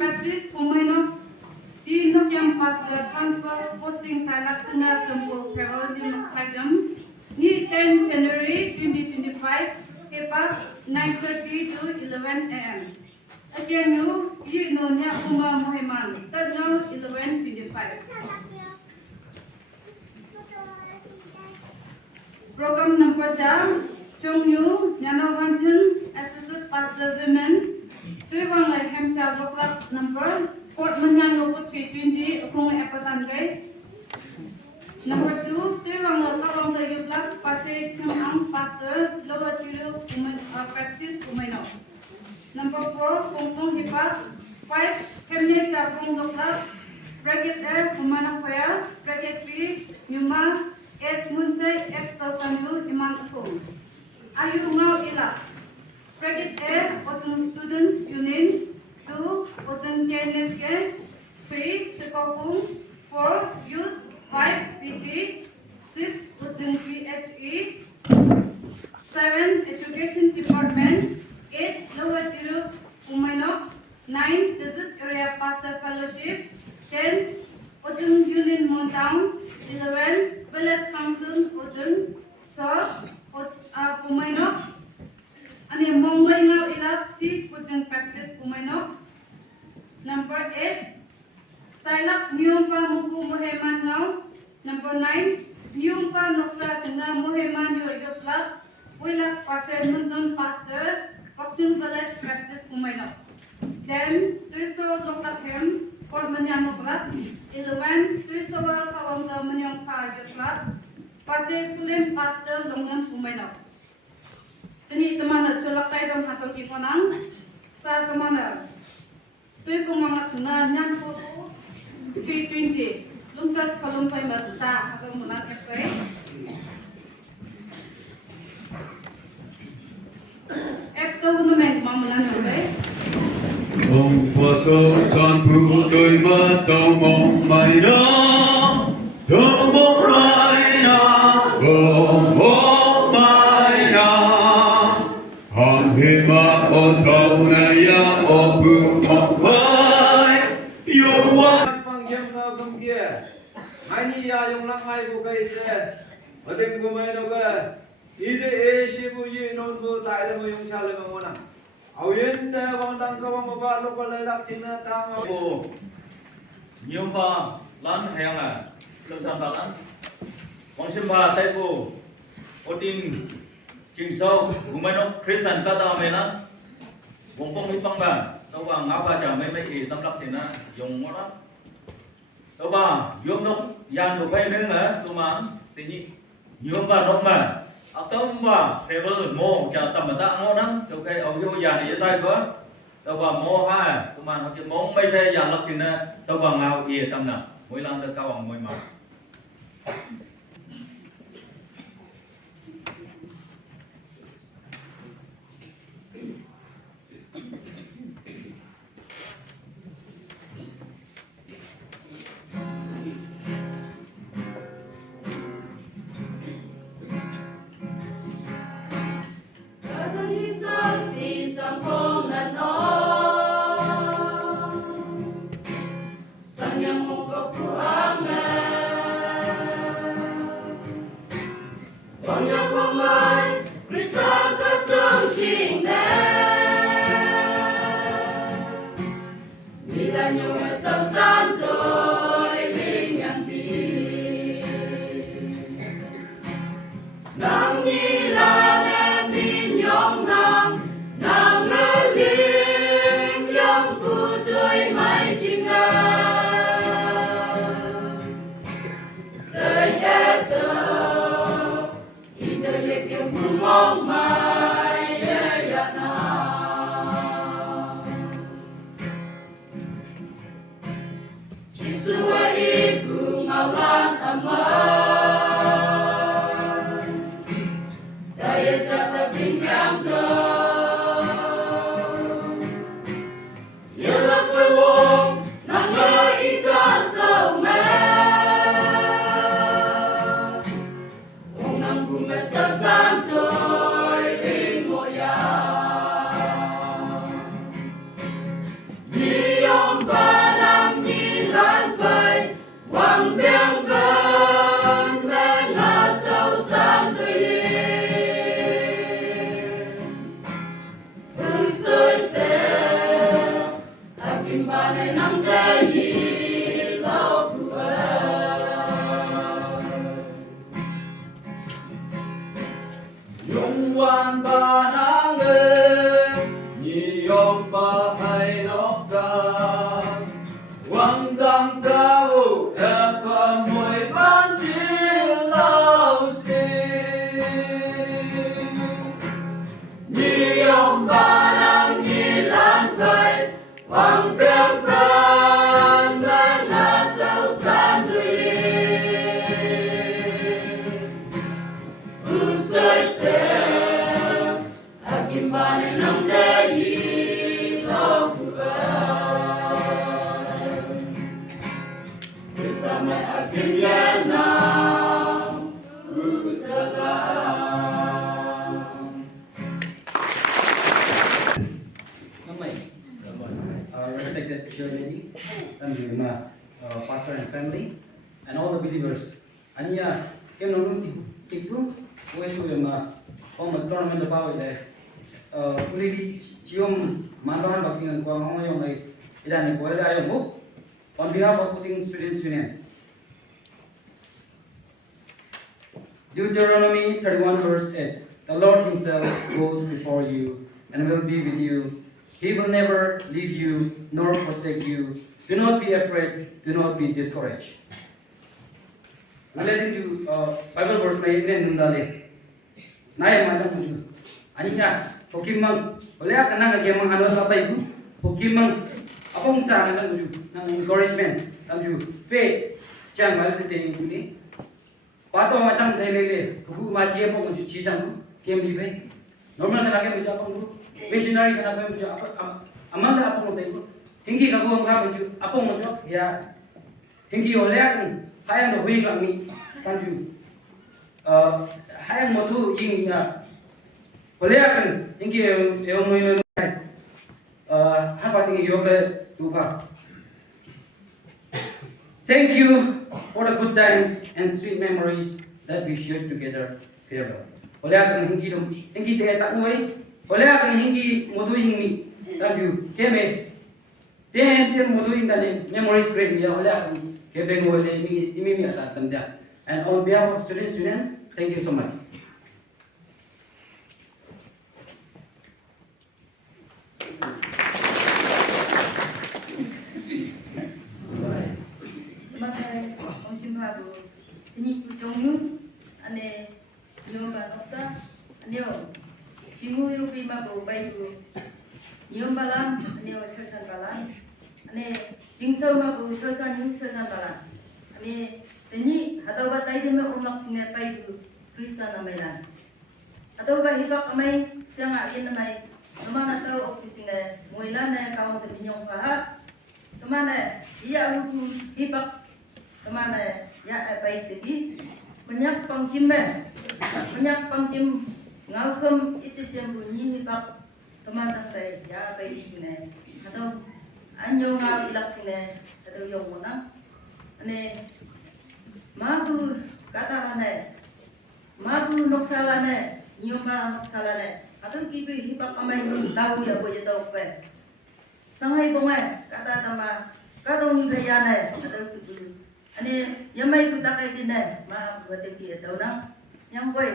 practice kumaino di nok yang pas transfer posting transactional tempo travel di Kagam ni 10 January 2025 tepat 9:30 to 11 a.m. Again you know nya kuma muhiman tanggal 11:25. Program number jam Chung Yu Nyana Wanjun Assistant Pastor Women Tui Wang Lai Hem Cha Club number Port Manyan Logo 320 Okung Epatan Gay. Number 2 Tui Wang Lai Kawang Lai Club Pache Chung Ang Pastor Lower Tulu Practice Umaino. Number 4 Kung Kung Hipat 5 Hemye Cha Kung Club Bracket Air Kumana Fire Bracket B Nyuma Ek Munsai Ek Taukanyu Iman Ukung. Ayu Ngau Ila. Bracket A, Oten Student Union. 2, Oten KNSK. 3, Shikokung. 4, Youth. 5, PG. 6, Oten PHE. 7, Education Department. 8, Lower Tiru Umainok. 9, Desert Area Pastor Fellowship. 10, Oten Union Montown. 11, Village Council Oten. 12, Umainok. Ani Mumbai Ngau Ilak Chief Coaching Practice Umainok. Number 8, Sailak Nyumpa Muku Muheman Ngau. Number 9, Nyumpa Noksa Chenda Muheman Yoyo Club. Wilak Pachay Munton Pastor. Coaching Village Practice Umainok. Then, Tuiso Lokak Hem. Port Manyano Club. 11, Tuiso Kawang Manyong Ka Yoyo Club. Pachay Pulen Pastor Longan Umainok. Tini temana culakai dong hatong kiponang sa temana tui kumangat suna nyan foto T20 lungkat kalumpai mata hatong mulan FK FK unamen mamulan FK Om Paso San Pu Doi Ma Tomo Maina Tomo Maina Tomo Hima Otaunaya Opu Mapai Yuwa Pangjam na kumkia Ani ya yung langay ko kaise Ading kumaino ka Ide shibu yi non bu tayo mo yung chala mo muna Awin ta wang tang ka wang mabalo ko lalak china tang Ồ, nhiều pha lan hẹn à, lâm sản bạc lắm. Quang xem pha tay cô, ô tin chỉnh sâu, cùng mấy nó Christian cả tao mày lắm. Quang phong mấy phong bà, tao quang ngáo pha chào mấy kỳ tâm lắc thì nó dùng nó lắm. Tao bà, dùng nó yan đồ vay nữa mà, tụi mà, thì nhỉ, dùng bà nó mà. Tao bà, travel mô, chào tầm mà ta ngó lắm, cho cái ông vô yan này tay quá. Tao bà mô ha, tụi mà học cái mông mấy xe yan lắc thì nó, tao bà ngáo kia tâm nào, mỗi lần tao cao bằng mỗi màu. Santo Yung wan ba nang yom ba hay nóc sa Quang đăng cao đẹp và mùi ban chiên lao xin yom ba nang lan phai Quang đẹp ban lan là sâu san tươi Soi xem Akim bane nam de yi lo kuba Bersama akim yana Respected Chair Lady, and pastor and family, and all the believers. Ania, kem nonu tipu, wesu on the tournament about it. Fully chiom mandaran bakingan ko ang yung ay ilan ko ay ayo book on behalf of Puting Students Union. Deuteronomy 31 verse 8. The Lord Himself goes before you and will be with you. He will never leave you nor forsake you. Do not be afraid. Do not be discouraged. Relating to Bible verse may inen nundale. Naya macam itu. Aninya, pokimang, oleh karena kemang anu sampai itu, pokimang, apa usaha kan tuju, nang encouragement, tuju, faith, jangan malah ditanya ini. Pato macam thelele, buku macam apa tuju cijang, kem di faith. Normal kan kem bisa apa tuju, missionary kan apa tuju, amang dah apa tuju, hinggi kagu angka tuju, apa tuju, ya, hinggi oleh kan, hayang dah hui kami, tuju. Hayang motu ing ya boleh kan ingki yang mau ini apa tinggi yoga tuha. Thank you for the good times and sweet memories that we shared together. Farewell. Boleh kan ingki dia tak nuai. Boleh kan ingki motu ing ni taju keme. Dia motu ing tadi memories great dia boleh kan kebe boleh ini atas tanda. And on behalf of students, thank you so much. Makai Ongsimhabu, Tini Pujongyu, Ane Yomba Noksa, Aneo, Shimu Yuki Mabu Baibu, Yombalan, Aneo Sosan Balan, Ane Jingso Mabu Sosan Yu Sosan Balan, Ane Tini Hatau Batai Deme Umak Singa Baibu, Krista Namelan. Hatau Bahibak Amai, Sianga Yen Namai, Namana Tau Okutinga, Moilana Kaum Terbinyong Paha, Kemana ia lugu hibak kemana ya baik tadi banyak pangcim ngaukem itu yang bunyi hibak kemana teh ya baik sini atau anjo ngau ilak sini atau yang mana ane mabu kata mana mabu noksalane nyoma noksalane atau kibu hibak amai tahu ya boleh tahu pe sangai bongai kata tama kadong ni bayane atau tu ane yamai puta kai dine ma buat dia tahu nang yang boy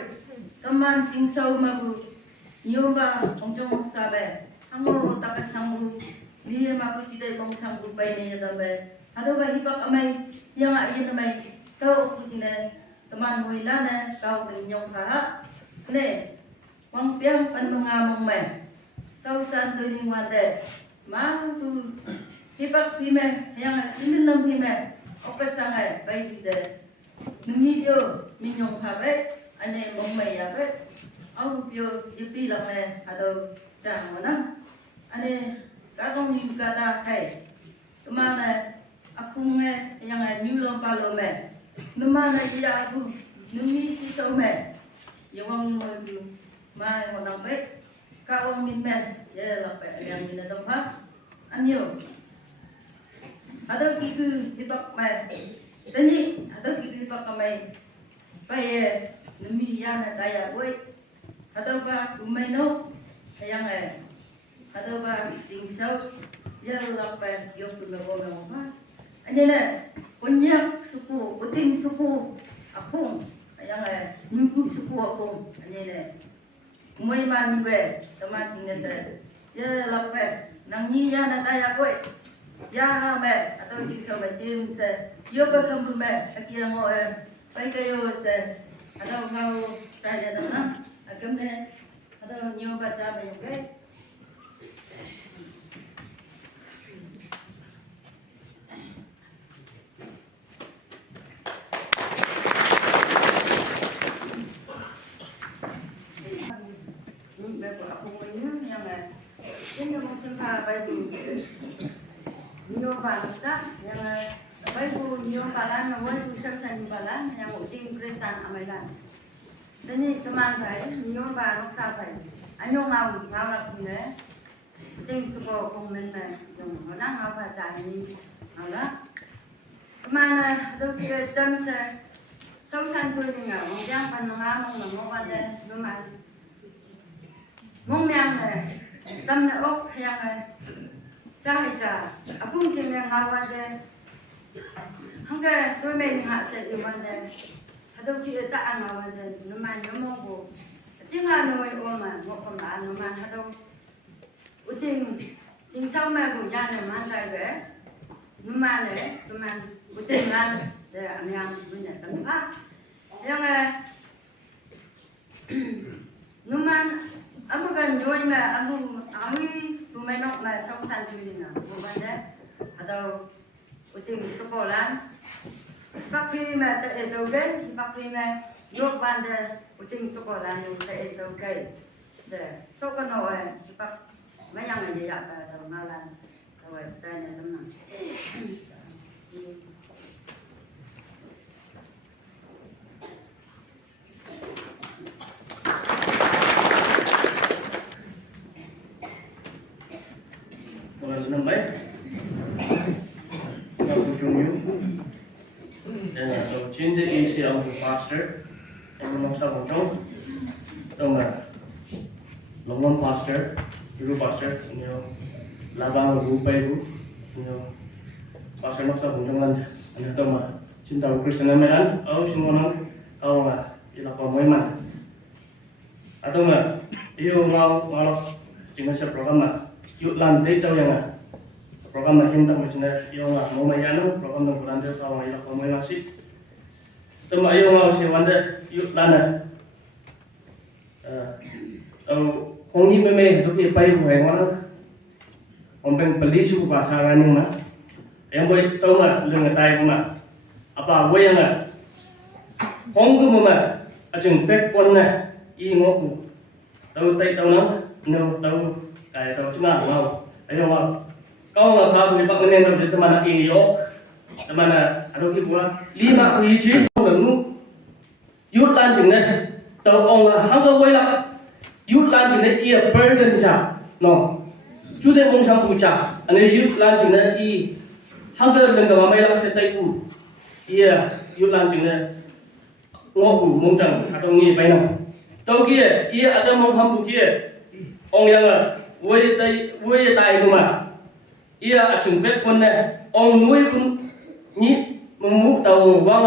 teman jingsau mabu nyoba ongcong sabe sangu takas sangu ni mabu cidai bong sangu pai ni tambe ado ba hipak amai yang ayin amai kau kujine teman moilane kau benyong ha ne wang piang pan mengamong me sausan tu ning wande Mahu hipak pime yang similam pime oke sangai baik ide nemidio minyong habe ane mongmai habe au pio yupi langne atau cah mana ane kadong yukata hai kemana aku nge yang nyulong palome nemana iya aku nemi sisau me yang mau ma ngonang baik kawang minmen ya lapai yang mina tempat anyo ada kiku hipak mai tani ada kiku hipak mai paye nemi yana daya boy ada ba kumai no yang ada ba jing sau ya lapai yok tu lawa lawa anh này punya suku puting suku apung yang nyukup suku apung anh này moi man be teman jing sa ya lapai nang ni ya na kaya koi ya ha me atau jing sau ba jing sa yo ba kam me akia mo pai kayo sa atau ngau sai da na agam ne atau nyo ba cha me yo ke Ini musim bayi nyo bangsa yang bayi nyo balan, bayi usahasan balan yang uting Kristen amalan. Dan ini teman bayi nyo barok sabai, anyo ngau lak sini, uting suko komen yang mana ngau baca ini, ala. Teman tu kita jam se, sausan tu ni ngau, yang panengan ngau ada teman, mung yang tâm là ốc yang cha cha apung chim yang ngawan de hangga tôi mình hạ sẽ được vấn đề đâu khi ta ăn ngawan de nó mà nó mong bộ chứ là nuôi ôm mà một con là nó mà đâu ưu tiên chính sau mà của gia này mà lại về nó mà này tôi mà ưu tiên ăn để ăn yang tôi nhận tấm phát yang nó mà aku kan join ma aku bumenok ma sausan tulina bubanda atau uting sekolah pakai ma te edoge pakai ma yok banda uting sekolah yang te edoge se sokono pak mayang aja ya atau malan tahu saya teman Number so change the AC out to faster and then also control so long one faster you faster you know labang bu pai bu you know faster nok sa control lan and to cinta Kristen medan au semua au ila ko moi man atau iyo ngau dengan sa program yuk lantai tau yang program yang tak macam yang mau mayano program yang lantai tau yang mau masih tema yang mau si wanda yuk lana hongi meme tu pai buai mana ompeng beli suku pasangan ni mah yang boleh tahu mah lengan tai mah apa boleh yang hong tu mah acung pek pon na i ngoku tahu tai tahu nam no tahu cái tàu chúng ta không thấy không câu là thao thì bạn nên đâu thì teman ini yo teman ada ki buat 5 biji ngemu yut lan jing ne tàu ông hang ga wei la yut lan jing ne ia burden cha no chu de mong sam pu cha ane yut lan jing ne i hang ga leng ga mai la se tai pu ia yut lan jing ne ngo pu mong chang atau ngi bai na tàu kia ia ada mong ham pu kia ông yang vui tay của mà ia achung pek pun ne ong nuôi pun ni memu tau wang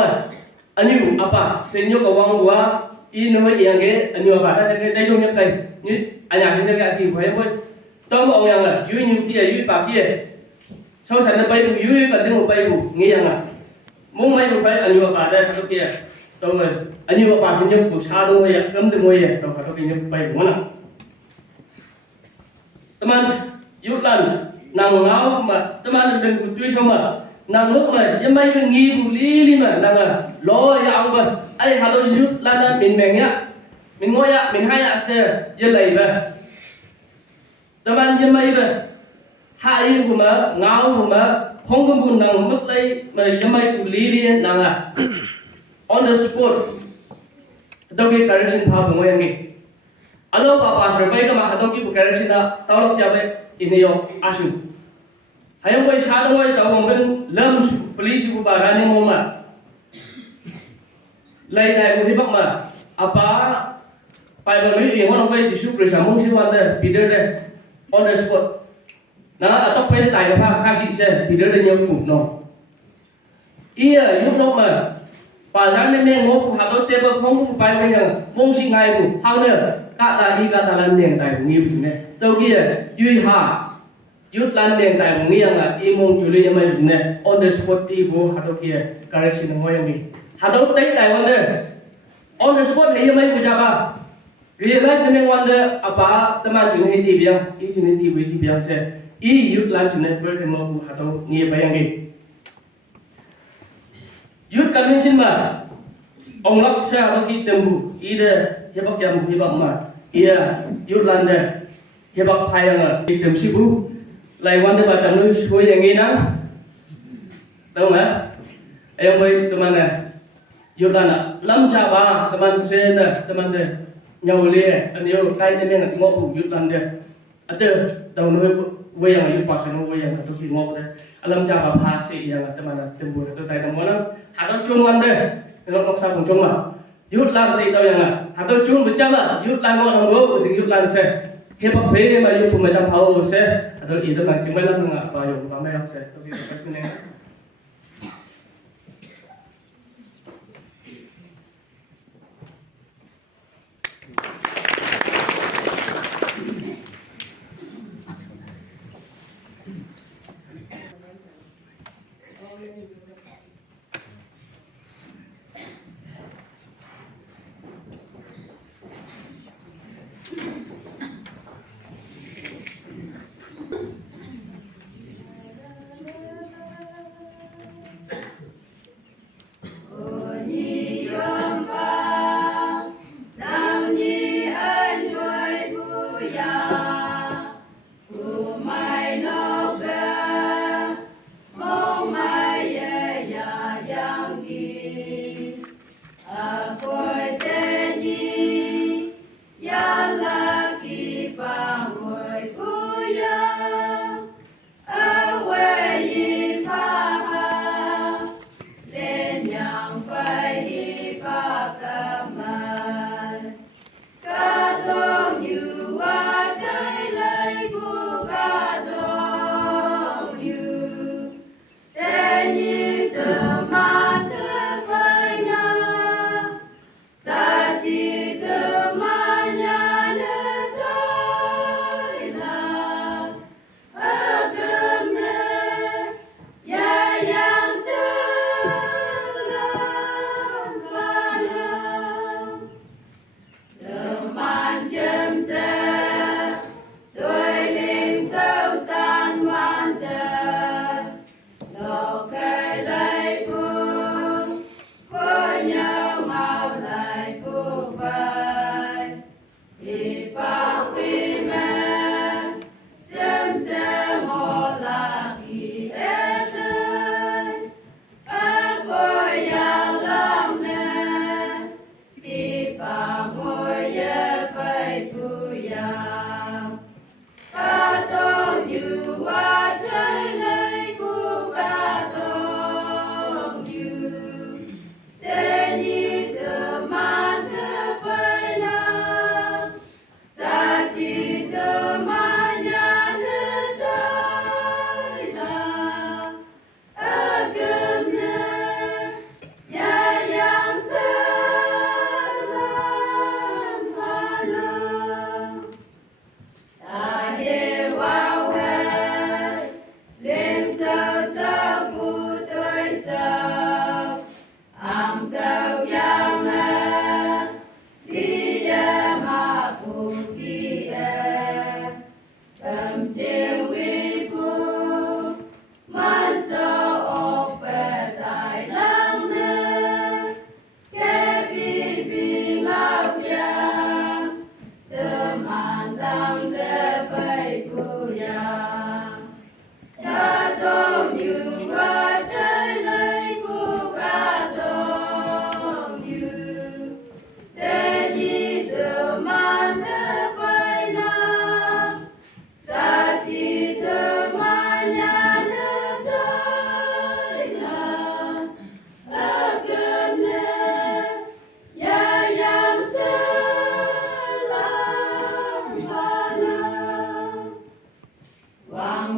anyu apa senyo ka wang wa i nuôi yang ge anyu apa da ke dai jong kai ni anya ni ga si phai boy tom ong yang yu nyu kia yu pa kia sau san na bai bu yu ba ding bai bu ngi yang mong mai bu bai anyu apa da ka kia tau anyu apa senyo ku sa do ya kam de moy ya tau ka ke nyu bai bu na teman yuk lan nang ngau mà teman đừng có tuy mà nang lúc mà yếm mấy cái nghi bù li mà nang lo ya ông mà ai hà đâu yuk lan mình nhá mình ngồi ya mình hay ya xe yếm lấy về teman yếm mấy về hai của mà ngau của mà không có buồn nang mất lấy mà yếm mấy bù li nang on the spot đâu cái correction thao của ngồi nghe alo papa survey ka mahadok ki bukaran sina tawlok siya ba iniyo asu hayang boy sa ngoi tawong ben lam police bu barani mo ma lai dai bu hibak ma apa pai ba mi ngon bai jisu krista mong si wanda bider de on the spot. Nah, atau pen tai apa kasih saya bila dia nyamuk no. Iya, yuk no mà. Pasan ni meng ngop hado table phong pai pai yang mong si ngai bu. How ne? Kata lan neng tai ni bu ne. Tau kia yui ha. Yut lan neng tai bu ni yang la i mong yuli yang mai bu ne. On the spot ti bu hado kia correction ngoi yang ni. Hado tai tai wan ne. On the spot ni yang mai bu jaba. Realize ni meng wan de apa teman jeng ni ti biang, i jeng ni ti bu ti biang se. I yut lan jeng ne ber ngop bu hado ni bayang ni. Youth convention mà ông lắc xe tôi khi tìm bù ý đề hiệp bắc yam hiệp bắc mà iya youth lan đề hiệp bắc phai nga đi tìm si bù lại quan đến bà chẳng nuôi suối yang nghi nắng đâu mà em ơi teman này youth lan à lâm cha ba teman sen nè teman đề nhau lia anh yêu cái tên này ngõ bù youth lan đề ada đầu nuôi quay yang youth pasan quay yang tôi khi ngõ đấy alam cha ba pha si yang teman tìm bù tôi tay teman atau cuma deh, kalau maksa pun cuma, yut lan tadi tahu yang atau cuma bercakap, yut lan mau nunggu, betul yut lan se, hebat beri ma yut pun macam tahu se, atau itu macam cuma lan nggak apa yang ramai yang se, tapi apa sebenarnya?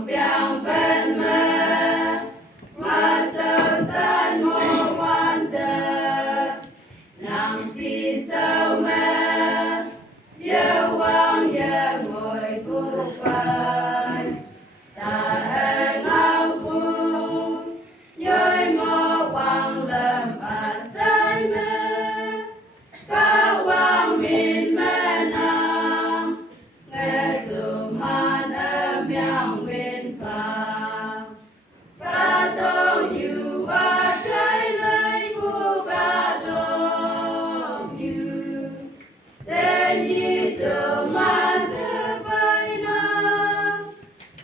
biang bên mơ hoa sâu san ngô quan tờ nàng si sâu mơ yêu quang yêu ngồi phù phai ta ơn ngao phu yoi ngô quang lâm à sai mơ ca quang min mơ nam nghe từ man âm yang bên phà ca tô yu a trái lời của ca tô yu tên nhi từ man từ bay nam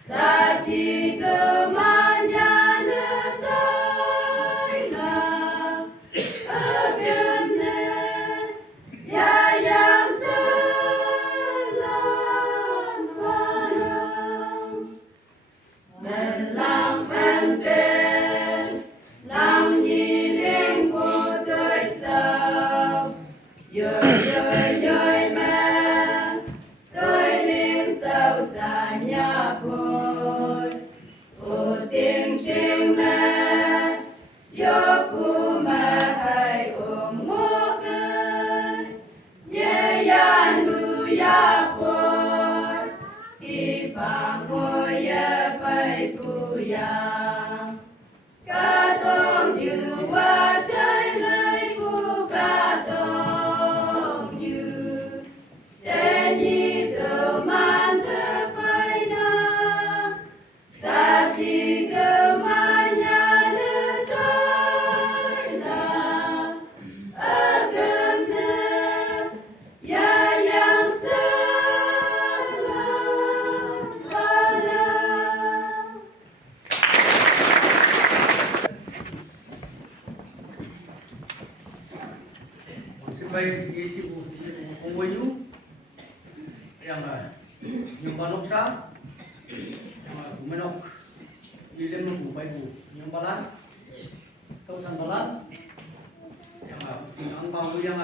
sa chi từ man nhà nữ tới nam ở bên nè ya yang sơn lan hoa nam bên lòng bên bên lòng nhi liên của tôi sâu dời dời dời mẹ tôi liên sâu xa nhà bồi ô tiếng chim mẹ yo cu mẹ hay ôm ngô cây ye yan bu ya bồi y vàng ngồi ye bay bu ya ca tông yu qua trái lời của ca tông yu tên nhi từ man từ bay na sa chi từ man nhà nữ tới là ở gần nè ya yang sơn lan hoa nam. Sebagai isi umumnya yang yung banoksa, menok ilim ng bupay po, yung balan, sausan balan, yang ang pangu yang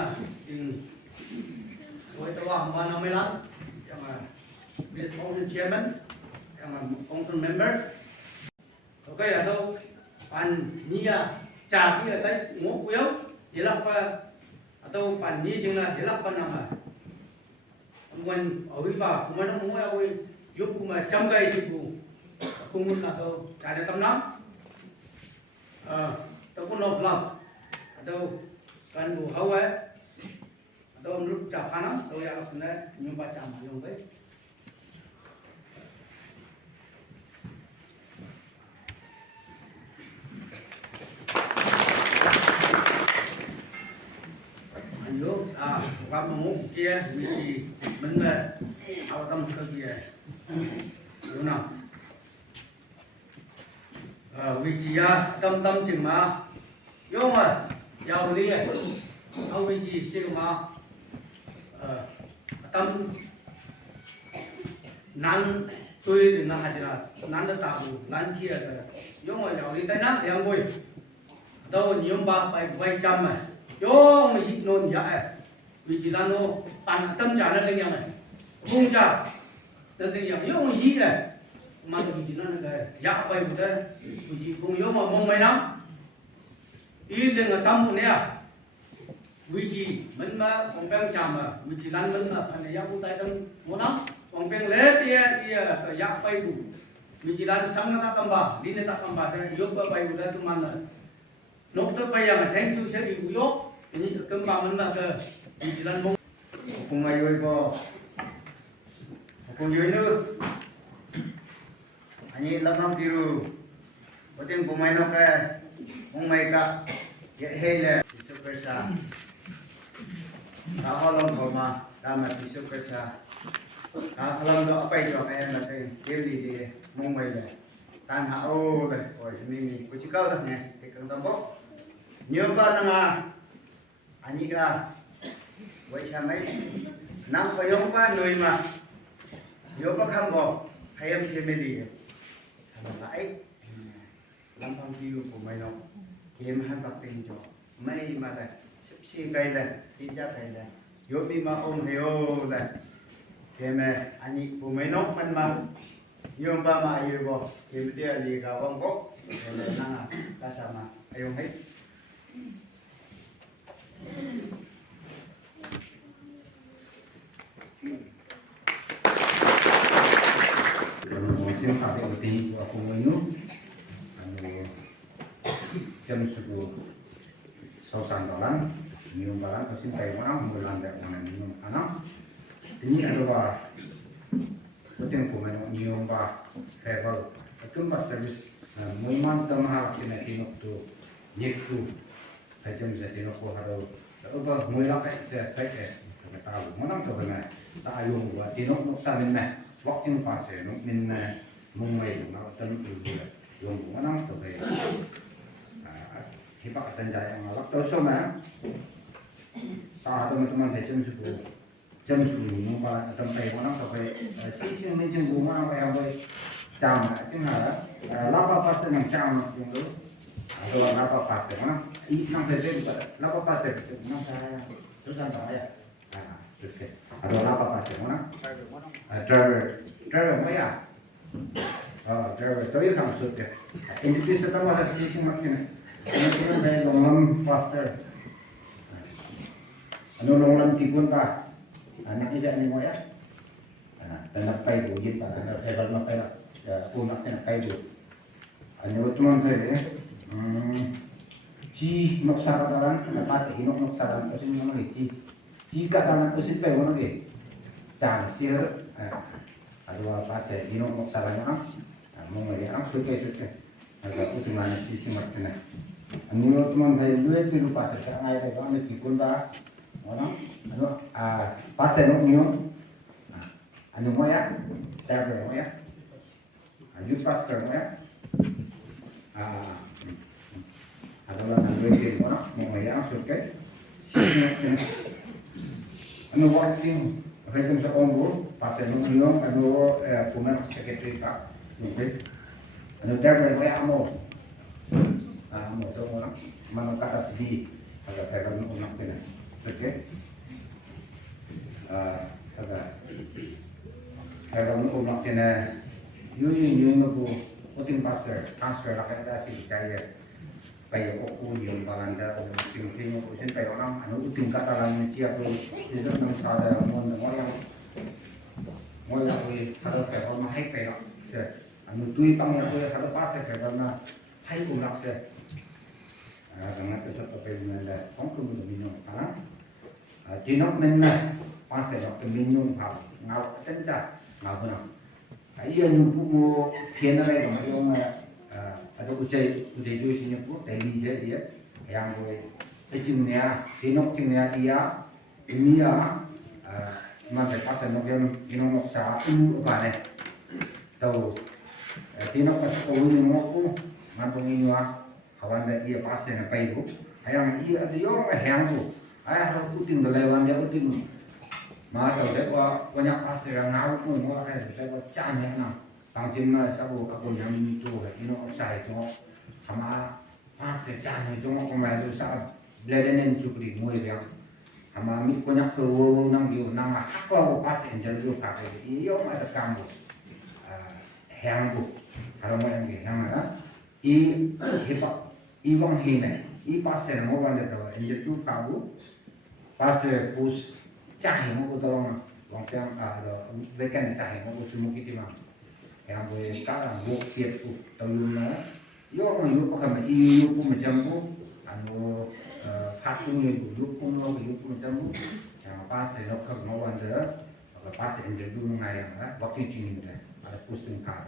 buhay tawa mana melang, yang vice council chairman, yang council members, okay atau pan niya capi atau ngopuyau, ilak pa atau pan ni jengna ilak pa nama. Kemudian awi ba, kemudian menguai awi yuk kuma camgai sibu, kumun atau ada tamnam, ataupun love atau kan bu hawa atau menurut capana, atau yang sebenarnya nyumpa cama yang baik. Yo, kamu kia mesti benar awak tam kerja. Yo na. Vị tâm tâm chừng mà. Yo mà, giàu đi.เอาvị trí xem mà. Tâm nan tôi thì na hajira, nan đã tahu, nan kia. Yo mà giàu đi tay na, yang boy. Atau nyium ba pai cham mà. Yo mesti non ya vì chỉ là nó pan tâm trả nó lên nhau này không trả nó lên nhau yo mesti này mà vì chỉ là nó ya pai một cái vì chỉ không yo mà mong mấy năm ý dengan tâm này à vì chỉ mình mà ông bèn chạm mà vì chỉ là mình là phần ya phụ tay tâm muốn lắm ông bèn lép dia ya pai bu vì chỉ là sang nó tambah đi nó tambah saya yo pai bu itu mana nokta pai yang thank you saya ibu yo ini kembang mana ke di jalan mong aku ngayoy ko aku yoy nu ani lamang tiru pating pumaino ka mong may ka hele super sa kaholong ko ma tama super sa kaholong do apay do kaya natin kili di mong may le tan hao le o mimi kuchikaw da ne tikang tambo nyo ba na nga ani ka vậy sao mấy năm có giống quá người mà vô có không bỏ hay em thì mới đi thằng lại làm phong tiêu của mày nó kiếm hai bạc tiền cho mấy mà đây sắp xí cây đây đi ra đây đây vô đi mà ôm heo đây kiếm anh của mày nó mình mà Nyumba ma ayu bo, dia di kawang kok, nang kasama ayong hai. Mesin pakai lebih aku menu, jam 10 sausan balan, minum balan, terus ini orang bulan minum anak. Ini adalah penting pemain minum travel, itu service, memang tempat kita tinok tu, nyektu, macam saya tinok ko harus, ubah mulai saya pakai, kita tahu, mana tu benar, saya buat tinok nuk samin meh. Waktu pas ya, min mumbai na tan usul yung mana to kay hipak tanjaya yang alak to so ma sa teman-teman jam 10 minum pa tan kay mana to kay sisi min jeng guma kay boy jam jeng ha lapa pas nang jam yung do atau lapa pas mana i nang pede lapa pas nang saya terus kan saya oke atau lapa pas mana driver apa ya? Driver, tapi kamu suka. Industri setelah ada sisi macam ini dari longam faster. Anu longam tipun pak, anak tidak ni moya. Tanah kai bujit pak, tanah level nak kai lah. Punak sana kai bu. Anu teman kai ci noksa katakan, lepas ini noksa kasi mana ci. Jika tanah kasi pe mana ke? Jangan sih. Ada pas ini mau salahnya mau ngelihat suka agak itu mana sisi martina ini teman saya dua itu pas sekarang ada banget di kota orang pas nyo anu mau ya driver mau ya aju pas mau ya ada orang dua itu orang mau ngelihat suka sisi martina anu watching macam sekolah pas nyo anu punya sekretari pak mungkin anu driver kayak amo tu orang mana kata di agak driver nu nak cina oke agak driver nu nak cina yui nu utin passer transfer rakyat asli caya payo aku yung balanda o ting ko sin payo orang anu utin kata lang cia ko itu nang sada mo yang harus payo mahai payo se anu tui pang ya harus passer payo na hai ulak se dengan pesat payo nanda ong ko mo minum kana jinok menna passer ko minum ha ngau tenca ngau na iya nyupu mo piana lai ko yung ada ucai juice pun daily je dia yang gue ecimnya tinok cimnya dia ini ya mana pas mungkin minum sa apa nih tahu tinok pas kau ini mau mantung ini kawan dia pas apa itu yang iya ada yang tu ayah harus puting dalewan dia puting mah tahu deh banyak pas yang ngau pun mau ayah saya cahnya na 방금 사고 갖고 양이 또 이노 사이 좀 아마 파스 짠이 좀 오면서 사 블레드는 주그리 뭐이야 아마 미코냐 그 원앙기고 나가 학과하고 파스 인터뷰 받고 이 영화도 감고 향고 다른 모양이 향아 이 힙합 이왕 해네 이 파스는 뭐 반대로 인터뷰 받고 파스 부스 짜해 먹고도 왕평 weekend 짜해 먹고 주목이지만 yang boleh kala bukit tu telurnya, yo orang yo pakai yo pun macam tu, anu fasungnya tu yo pun macam tu, yang pas nak ke mau anda, pas interview mengai yang waktu ini ada posting kah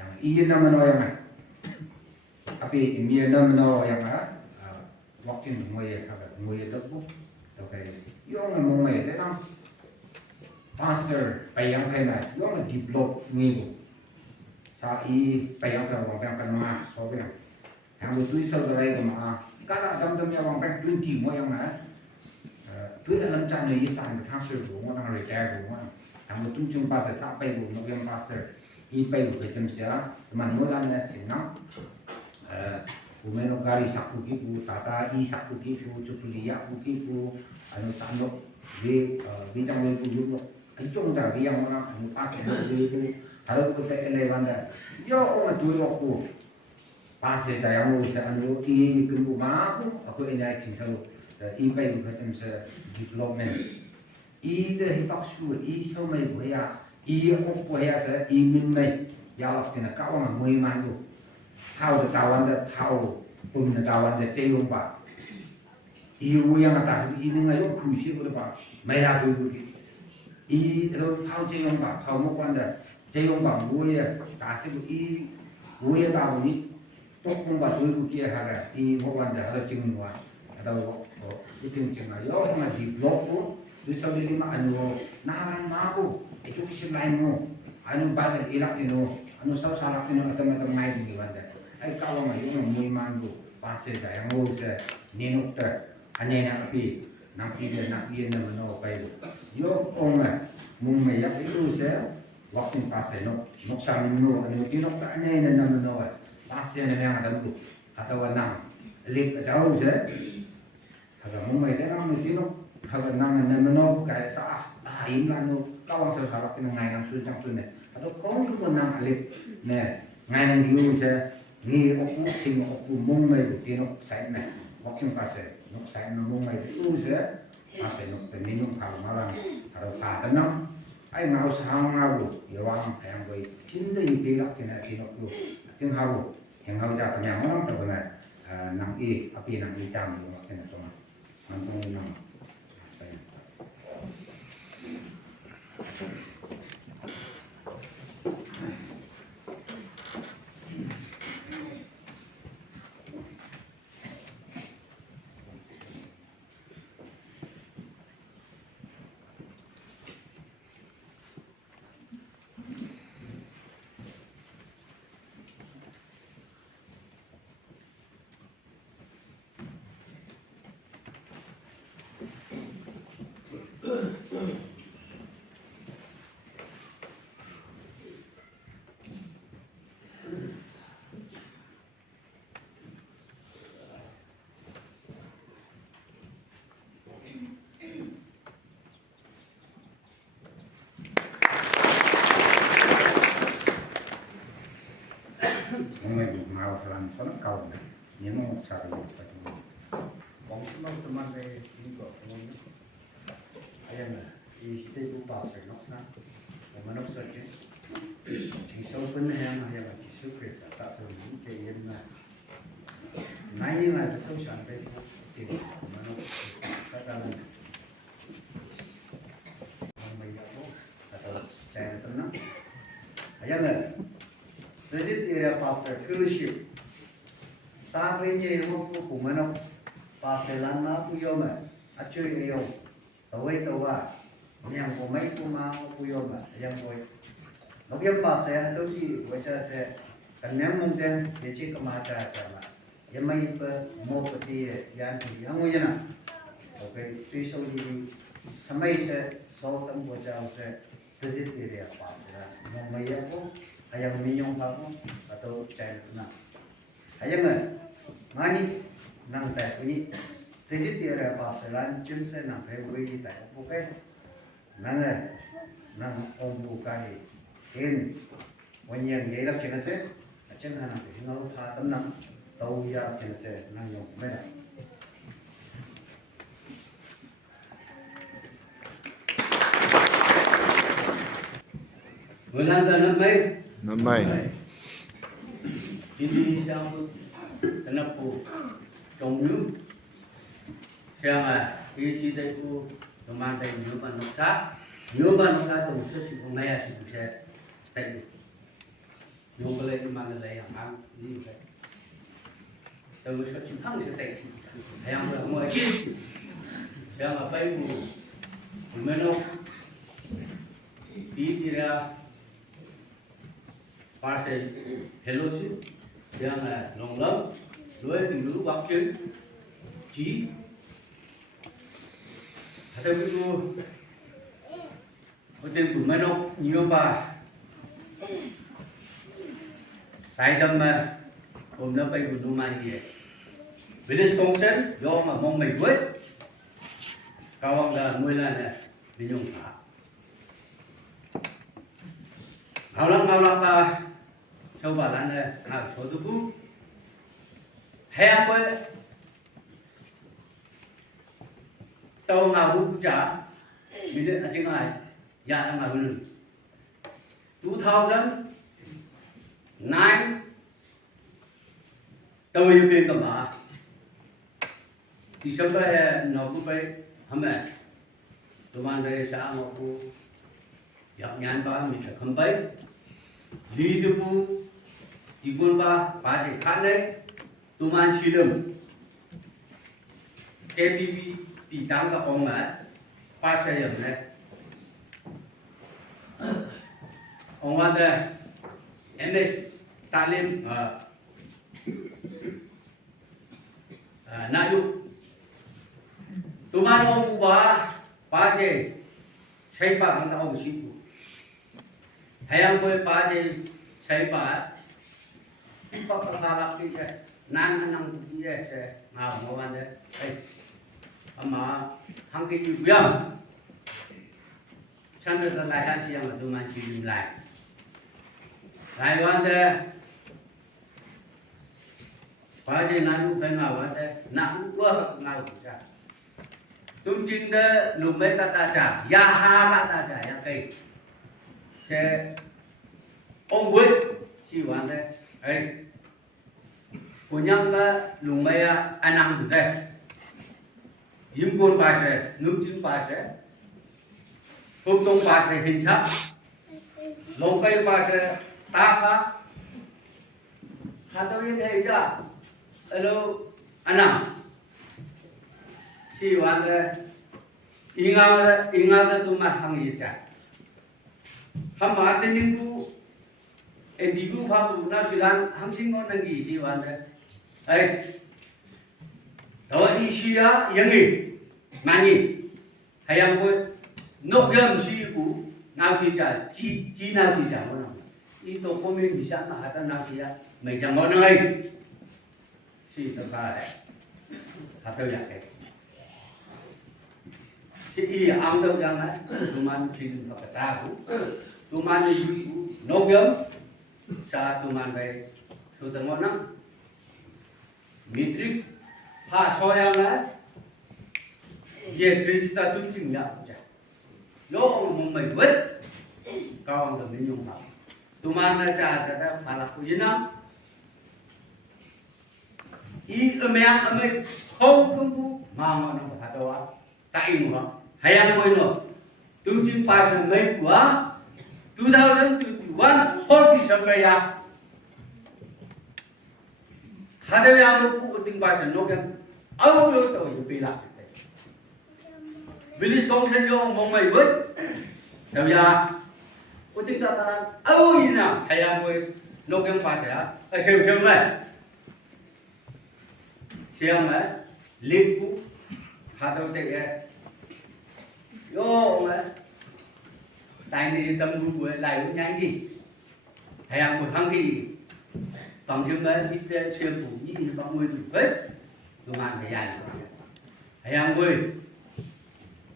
yang iya nama yang tapi ini nama yang waktu ini mau ya tu, okay, yo orang mau ya, tapi pastor bayang kena, yo orang develop ni. Sai payang ka wang pang ma so be yang tu so dai ka ma kala dam ya wang pang 20 mo yang na tu alam chan ni san ka su bu mo na re ka bu mo yang tu chung pa sa pai bu no yang pastor I pai bu ka chem sia man mo lan na sin na umeno gari sakku ki bu tata I sakku ki bu chupuli ya bu ki bu anu san lo be bi tang le bu anh chung giả vì yang orang anh pas itu harus kita elevanda yo orang tu aku pas saya yang mau saya anu ini kembu mampu aku ini cing selalu ibai macam se development i de hipak su i so mai boya i ok boya se i min mai ya lak tina kawang moi mandu thau de tawan de thau pun de tawan de ceyong ba i uyang atas i ni ngayo khusi bo ba mai la tu i ro thau ceyong ba thau mo kwan de ceyong ba uya ta se i uya ta ni tok mo ba tu kia ha ga i mo kwan de ha ching wa atau itu cing ayo ma di blok ko bisa lima anu naran mabu education line mo anu bagal ilak tino anu saw salak tino atau mai di wanda ai kalau mai yung muy mandu pase da yang mo se ninuk ta ane na api nak ide nak ide na no kai yo onga mung mai yak itu se waktu pase no nok sa no anu tinok ta ane na no pase na yang ada bu atau nang lip jauh se agak mung mai da nang tinok agak nang na no kai sa im lanu kawang sa salak tino ngai nang su jang su ne atau kong ku nang alip ne ngai nang diu se ni oku sing oku mung mai bu tino sai ne waktu pase nok sai no mung mai tu se pase nok peminum kal malang aro pa tanam ai ngau sa ngau yawang hayang boi cinta yu pilak tina tino ku ting habu yang hau ja penyang orang ta bana nang i api nang i jam yu waktu na toma mantung nang mau pelan pelan kau ni mau cari apa tu bang semua teman saya ini kok semuanya ayam di situ tu pasal nak sah mana saja kisah pun yang ayam kisah Kristen tak semua jadi mana naik lah besar sampai di mana kata mana orang banyak tu atau cari tenang ayam visit area pastor fellowship ta với nhé không có cùng anh không pastor lan má cu yo mà chơi yo tàu à nhang của mấy cu má cu yo mà yang boy nó biết pastor hatu di baca se kanyang mong den để chỉ có mà trả mà yang mấy mo peti yang thì yang ngồi na ok tuy sau đi samai se sau tâm baca se visit area pastor mong mấy aku ayam minyong kamu atau cair nak ayam mani nang teh ini tejit tiada pasalan cem se nang teh beri teh bukan nang ombu kali in wanyan ye lap cina se ceng hanang teh ngau tha tam nang tau ya cina se nang yong meda bulan tanam mai năm nay Jadi siapa kenapa trong nước xem isi đây ku teman tay nhớ ban nóc sát tu sẽ sự không nghe sự sẽ tay nhớ cái này mà là hàng ăn gì vậy từ sẽ chịu thắng sẽ tay hàng là mọi chuyện xem bay mù mình đâu đi ra pasal fellowship yang long lắm đối với lũ bác chứ chí theo cái tu có tên của mấy đâu nhiều bà tại tâm mà hôm nay bay của tôi mang gì Village Consent do mà mong mình với cao ông là nuôi là này mình dùng cả ngau lak ka châu bà lan này số thứ bu hè với tàu ngào bu trả mình đến tiếng ai dạ ngào bu 2009 tàu yêu bên cầm bà thì sớm bé nó cũng phải hâm mẹ tụi mình đây sáng ngọc bu gặp nhàn ba mình sẽ không bay đi từ bu đi buôn ba phải khát đấy tụi mình chỉ đừng KTV đi tăng các ông mẹ phải xây dựng đấy ông anh đây em đây talim na yu tụi mình ông bu ba phải xây ba thằng ông xin bu hay ông quay ba xây ba Pagkakalak siya, nanganang siya sa mga wanda ay ama hanggang yuyang sana sa lahat siya matuman siya lại lại wanda pagi nalu kena wanda nak buat nalu siya tum cinta lumai kata cha ya ha kata cha ya kai se ông bui si wanda ay punya ka lumaya anang bute yimpur pase numchin pase tuptung pase hincha longkai pase taka hatoin heja alo anang si wanda inga tumah hang yicha hama teningu edibu phabu na silan hangsing ngon nangi si wanda ai đó đi xia yang ni mani hayang ko no yam si ku nào si cha chi nào si cha nó đi to ko me mi sa na hata nào si ya mấy cha ngon ngai si ta ba hata ya ke si i am đâu yang na tu man si nó ka ta ku tu man ni no yam sa tu man bai su ta ngon na Mitrik ha soyang na ye Krista tu ching ya cha lo mong mai wet kawang da min yung ha tumana cha ta pala ku yinam I amyang amay không công phu mà nó phải đâu á tại nó hayang boy no tu ching pa san mai quá 2021 40 December ya Hada yang aku ting bahasa Nogan, aku belum tahu yang bila. Bilis kong sen yo mong mai wet, tahu ya. Uting tataran, aku ina hayang boy Nogan bahasa, siang mai, siang mai, lipu, hada uting ya. Yo mai, tai ni tâm gu boy lai nyang di, hayang boy hang di. Bằng chứng đấy, ít xem phủ như bằng 10 tuổi hết Tụi bạn phải dạy hãy ăn quê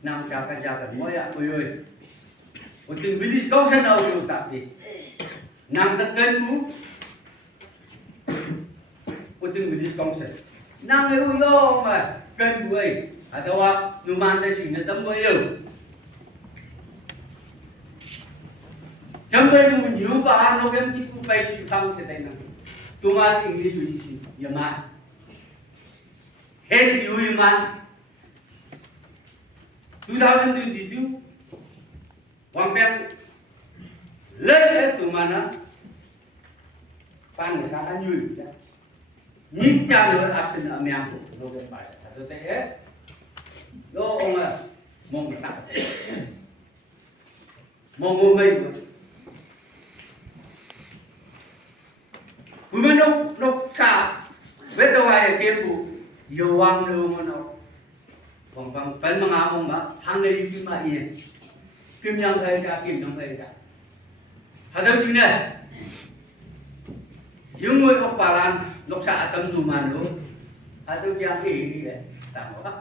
Nằm chào cả mỗi ạ quê ơi Một tình bí đi công sân đầu dù tạp đi Nằm tất kênh mũ Một tình bí đi công sân Nằm người hùi vô mà kênh của ấy À đâu ạ, tụi bạn phải xỉn là tâm với yêu Chẳng bây dù nhiều bà nó em chỉ cũng phải xỉn thăm sẽ tay năng Tumat English Udisi, Yaman. Head you Yaman. 2022, Wampeng, lấy tụi mana, pan người sang ăn nhuyễn, nhìn cha nữa absent ở miệng của nó cái bài, tôi thấy hết, đó ông à, mong người ta, mong mua mình. Women no sa beto ay kembu yowang no mono pang pen mga among ba hang nei ki ma ie kim yang thai ka kim nong thai ka hadaw chi ne yung người học paran nok sa atam du man lo hadaw chi ki ni ta mo ka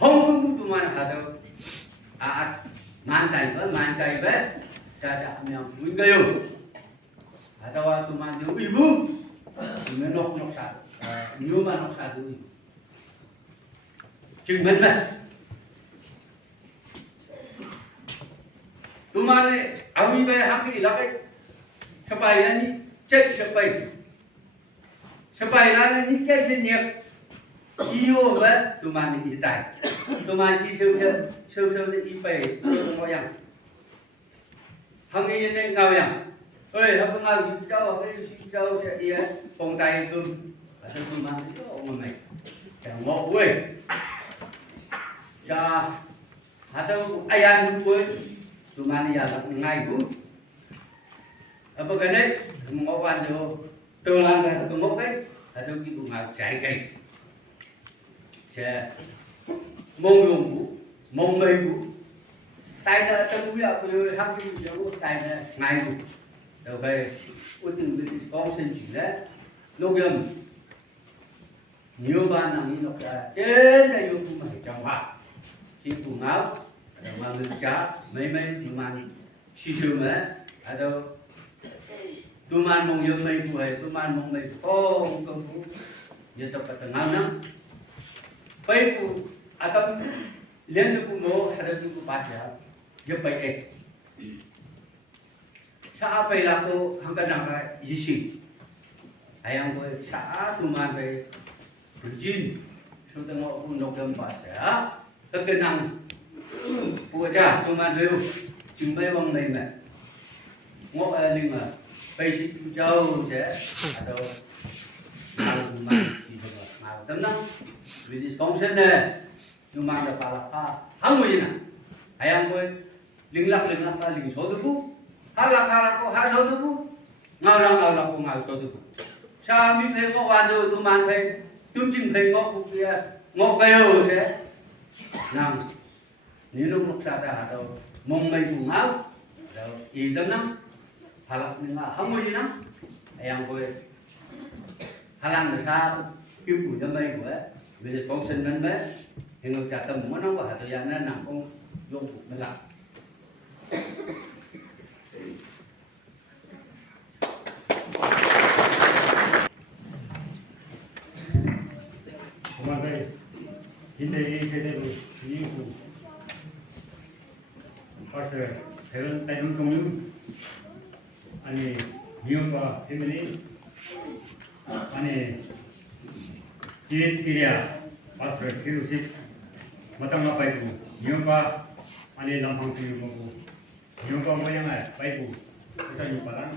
hong tung tu man hadaw a man tai ba Sada yang pun kayo. Atawa tuman yung ibu. Menok sa. Nyuma nok sa dulu. Chừng mình mà. Tuman ni awi be haki lakai. Sampai ni cek sampai. Sampai lah ni cek senyap. Iyo ba tuman ni itai. Tuman si sâu ni ipai tu ngau yang. Hang ini ni ngau yang. Ơi, hang ngau di jauh, si jauh saya dia pong tai kum. Asal tuman itu orang mai. Yang mau oi. Ja atau ayan pun tuman ya ngai pun. Apa kena mau wan tu tulang tu ngok cái atau kita ngau cai cái. Sẽ mong dùng của mong mây của tay là trong quý học rồi học cái chỗ tay là ngày của đầu về ước từng cái con sinh chỉ đấy lúc gần nhiều ban nào như nó ra trên đây dùng mà trong hoa chỉ cùng áo mà người cha mấy nhưng mà xì xừ mà ở đâu tôi man mong yêu mây của ấy tôi man mong mây không công phu giờ tập cái ngao nắng Baik bu, atau lian tu mo ada tu pasal, dia baik. Siapa yang aku hanggan nak isi, ayam aku siapa tu mana baik berjin, so tengok aku nak dalam pasal, terkenang, puja tu mana tu, jumpai orang lain lah, ngok lima, baik si jauh saya atau kalau mana di sana, mau tenang. Vì công sinh này nhưng mà được là hàng mươi nè hay ăn quên linh lắc là linh số thứ phú hai là có hai số thứ phú ngao là có ngao số thứ phú sao mình thấy có hoàn rồi tụi mình thấy chúng chừng thấy ngọc của kia ngọc kêu sẽ nằm nếu lúc xa ra đâu mong mây cùng áo đâu ý tâm lắm hay là hàng mươi lắm hay ăn quên hay làm được sao kiếm của cho mây của ấy bây giờ con sinh bên bé thì người trả tầm nó có thời gian nên nằm con vô thuộc bên làm 그만해 인내의 제대로 이후 벌써 배운 따는 종류 아니 미용과 패밀리 아니 Kira pasal kirusip matang apa itu? Nyumpa ani lampang tu nyumpa, nyumpa apa yang ada? Paibu kita nyumpa kan?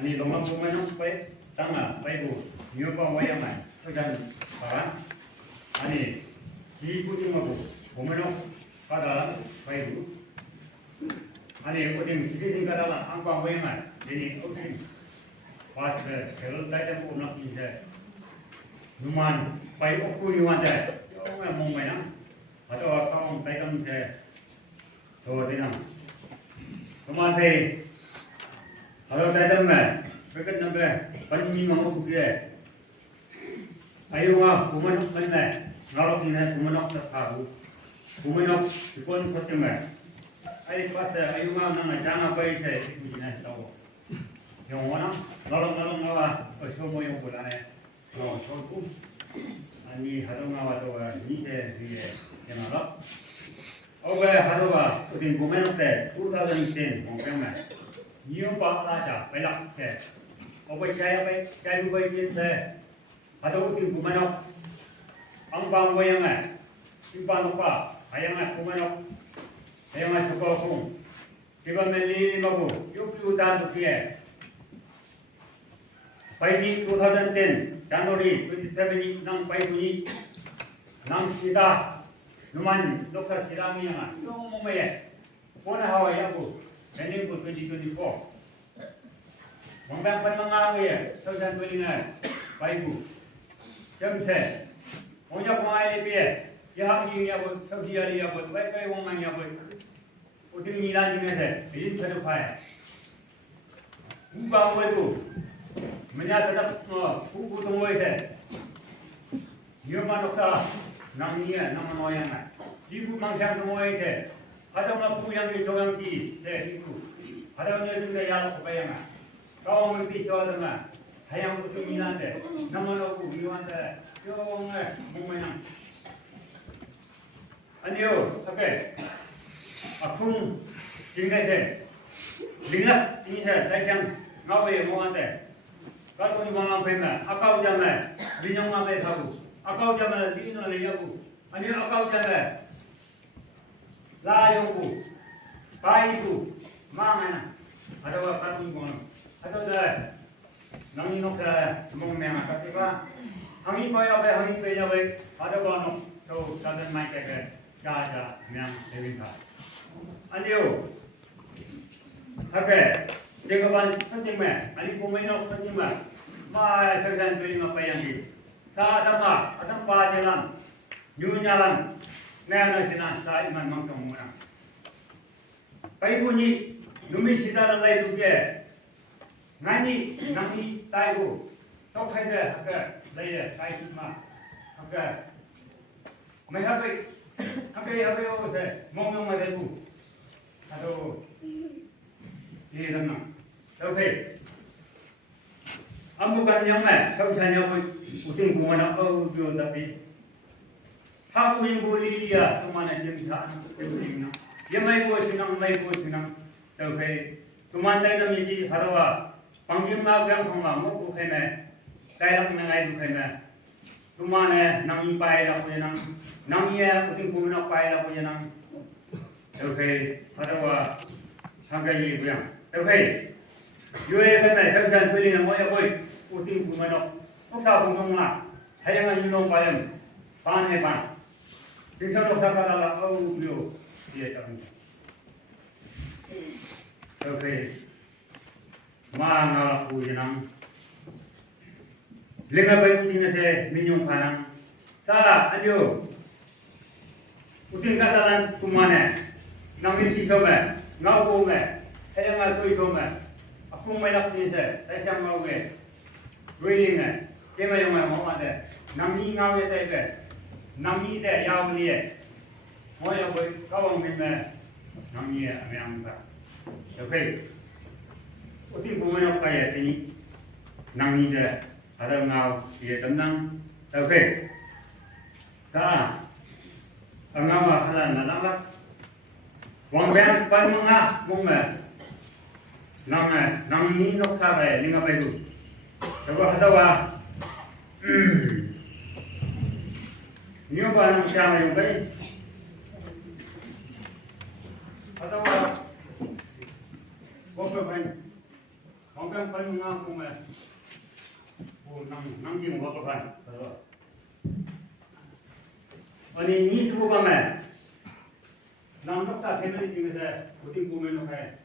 Ani lampang tu mana? Pai tanga paibu nyumpa apa yang ada? Kita kan? Ani jiku nyumpa mana? Pada paibu. Ani koding sisi singkara angpa apa yang ada? Jadi opsi pasal kalau dah pun nak bisa numan pai okku numan deh, orang mong mai nang, atau orang pai kam deh, tu deh nang. Numan pai, kalau dah dah mai, berkat nampak panjang mahu bukan. Ayo ah, kuman nak mana? Ngalok ni kuman nak tertahu, kuman nak ikon sorti mai. Ayo pas ayo ah nang jangan pai saya bukan tahu. Yang mana? Ngalok ngawa, semua yang bulan 저고 아니 하루가 와도 니세 뒤에 되나라 어왜 하루가 어디 보면 때 우다는 때 뭔가 니용바 라자 빨락세 어왜 자야베 자유베 진세 하도 어디 보면 안방 모양에 신반오빠 아양아 보면 아양아 스코고 기반멜리 먹고 요피우다도 뒤에 Paini 2010 January 27 nang paibuni nang sida numan doksa sidami nga yung mumaya pona hawa yabu ending 2024 mambang panmangawi saudan tulingan paibu jamse onya kumaile pie yahang ing yabu saudi ali yabu bai wong mang yabu uding milan jingese bidin thadu phai ubang webu menyatakan buku tunggu saya, dia manuksa namanya nama noyangnya, ibu mangsa tunggu saya, ada orang yang di jogang di saya itu, 하다운데 근데 야로 고양아 가오면 비서하더만 하양 부터 미난데 남만하고 위한테 용을 목매낭 아니요 오케이 아쿵 징내세 링락 징내세 다시양 나와요 뭐한테 가도니 망한 뱀나 아까우자매 민영맘에 가고 아까우자매 니노네 야구 아니 아까우자매 라용구 바이구 망하나 아다와 가도니 망한 아다와 nang inok sa mong mga katiba hangi pa ya ba hangi pe ya ba ada ba no so sadan mai ke ja ja myang devin tha anio hape jega ban sanjing me ani ko mai no sanjing ma ma sa san pe ma pa yang di sa adam pa jalan nyu nyalan na na sinan sa iman mang tong mo na pai bunyi numi sidara lai tu ke ngani nami taigu tau khai de haka lai tai sma haka mai hape o se mong mong ma de bu ado ye dam na tau khai amu kan yang ma sau cha nya bu uting bu na o jo da pi ha bu yin bu li ya tu ma na jem sa na ku yin na ye mai bu sinang tau khai tu man dai na mi ji harawa Panggil mau yang pengamu bukan dalam nengai bukan cuma nang impai lah punya nang ia uting punya pai lah punya nang okay pada wa sangkai ni punya okay yoi kan saya beli nama ya boy uting punya nak oksa punya lah hayang ni nong payam pan jengsa oksa kala lah oh bio dia tak okay Mana aku jenang, lenga bayu tinggal se minyong kanang, salah adio, uting katalan kumane, nangin si some, ngau bome, saya ngai some, aku mai lak ni se, saya siang ngau ke, ruiling kema yang mau ada, nangi ngau ya tebe, nangi de yau ni, mau ya boy, kawang mime, nangi ya ame angka, okay. Uting bumen kaya ini nangi de ada ngau ye tenang oke ta angawa hala nalala wang ben pan menga mume nangi nok sa ba linga ba du coba ada wa niyo ba nang siya yung bay ada wa kope ba Orang paling mengaku mas, oh nang jing apa kan? Ani ni semua mas, nang nak sah family jing saya, uting bumen nak hai,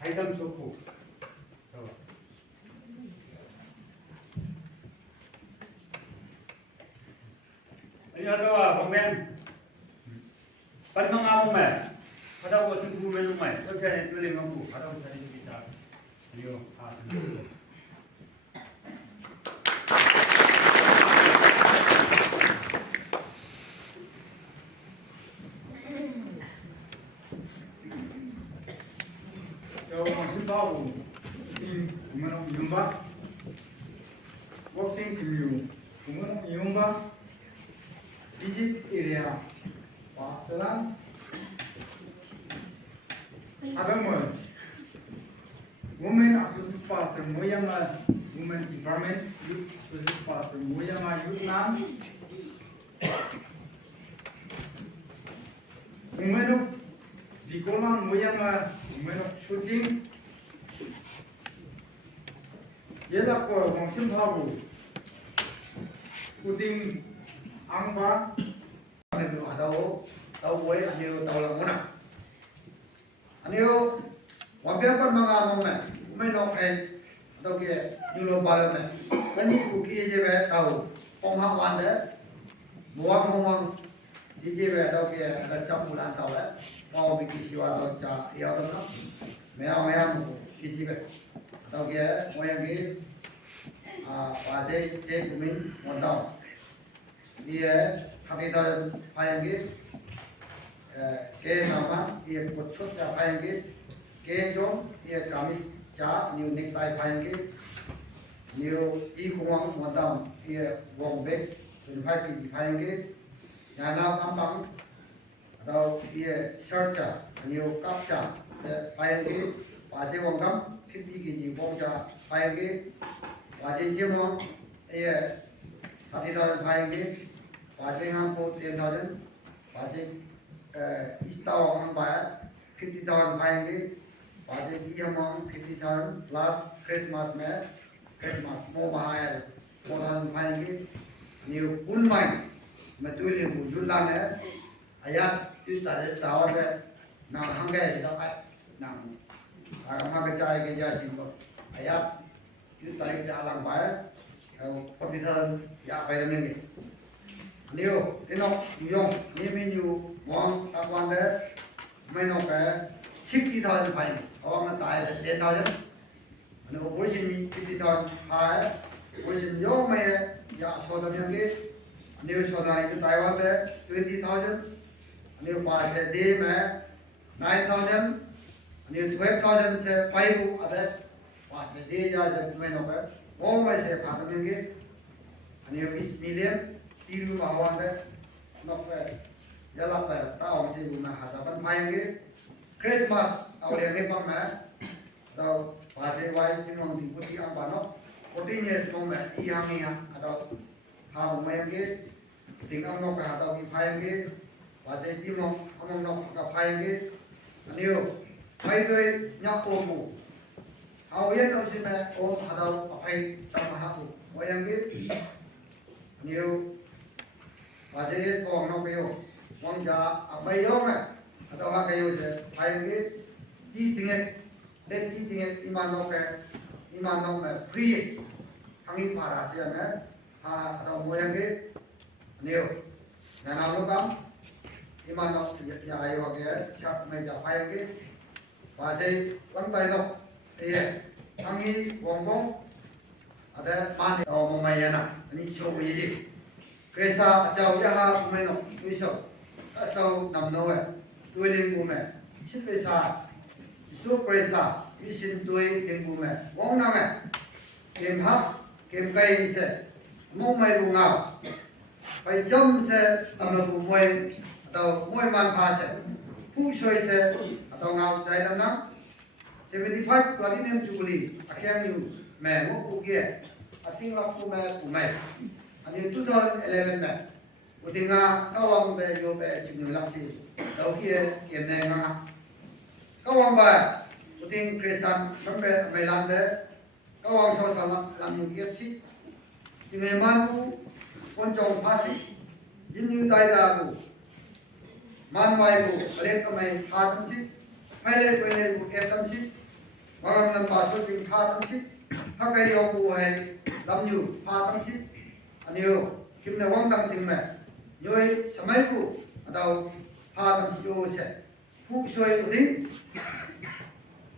item sopu. Ani ada apa bumen? Paling mengaku mas, ada uting bumen nak mas, so saya tulis mengaku, ada uting kita. Yo, masih tahu gimana nyumba watching TV gimana nyumba digit area pasaran ada mau women associate pastor moyama women environment youth associate pastor moyama youth nam women of Dikolan moyama women of shooting yela ko mongsim thabu puting angba adawo tawoi anio tawlang muna anio wampiang par mga mongme umay nok ay atau ke yulo balame kani uki je be tau pongha wande muang homang je be atau ke ada cap bulan tau le kau biki siwa atau ca ya no mea iji be atau ke moyang ge paje je kumin mondau dia kami tahu payang ge ke nama dia pucuk ya payang ge ke jom ye kamis cha new necktie phain ke new I kuang modam ye wong bek 25 pi phain ke ya na ambang atau ye shirt cha new kap cha se phain ke paje wong kam 50 kg wong cha phain ke paje jemo ye 30,000 phain ke paje ham po 10,000 paje istau ham ba 50,000 पाएंगे बाजे की हम 50,000 plus Christmas में क्रिसमस मो महाय 4,000 पाएंगे न्यू उनमाइन में तुले मुजुला ने आया इतारे तावत ना हंगे इधर आय ना हम के चाय के जा सिंबो आया इतारे दाlang बाय 40,000 याไปตรงนี้न्यू इनो योंนี่มีอยู่มองตะวันเด้ไม่นอกแก60,000 파인 어왕나 다이 10,000 근데 오리신 50,000 파이 오리신 요메 야 소담연게 뉴 소다리 타이완데 20,000 뉴 파세 데메 9,000 뉴 12,000 से पाइबु अदे पासे दे जा से में नोके ओमे से पादमेंगे 뉴 20 मिलियन तीरु मावांदे नोके yala pa tao si guna hadapan paenge Christmas awle me pam ma tao pate wai jinong di puti ang bano 14 years tong ma I hang ya atau ha mo yenge tingam no ka tao ki paenge pate ti mo among no ka paenge aniu pai doi nya ko mu aw yen tao si ma o hadau pai sam ha mu mo yenge aniu pate ko no ko wong ja abai yo ma atau ha kayo je paenge ti tinget den ti tinget iman no me free hangi para sia me ha atau moyang ge neo na lo bam iman no ya ayo ge sharp me ja paenge wa je lang tai no ye hangi wong ada man o mo mai na ni show yi kresa chao ya ha me no tu show sau nằm nâu ấy tôi lên bù mẹ ship về xa số presa vi sinh tôi lên bù mẹ vong năm ấy kem hấp kem cây sẽ mong mày bù ngào phải chấm sẽ tầm là bù môi đầu môi man pha sẽ phụ soi sẽ đầu ngào trái đâm nắng 75 platinum jubilee akem you mẹ ngô bù kia ating lọc bù mẹ anh 2011 mẹ Utinga kawang be yo be chimnu lapsi dau kia kiem ne nga kawang ba uting krisan membe melande kawang so sa lam yu yep si chime man bu kon chong phasi yin yu dai da bu man wai bu ale ka mai pha tam si phale phale bu ep tam si wang lam pa so ting pha tam si ha kai yo bu hai lam yu pha tam si aniu kim ne wang tam ching me yoi samai ku atau ha tam si o se fu soi uting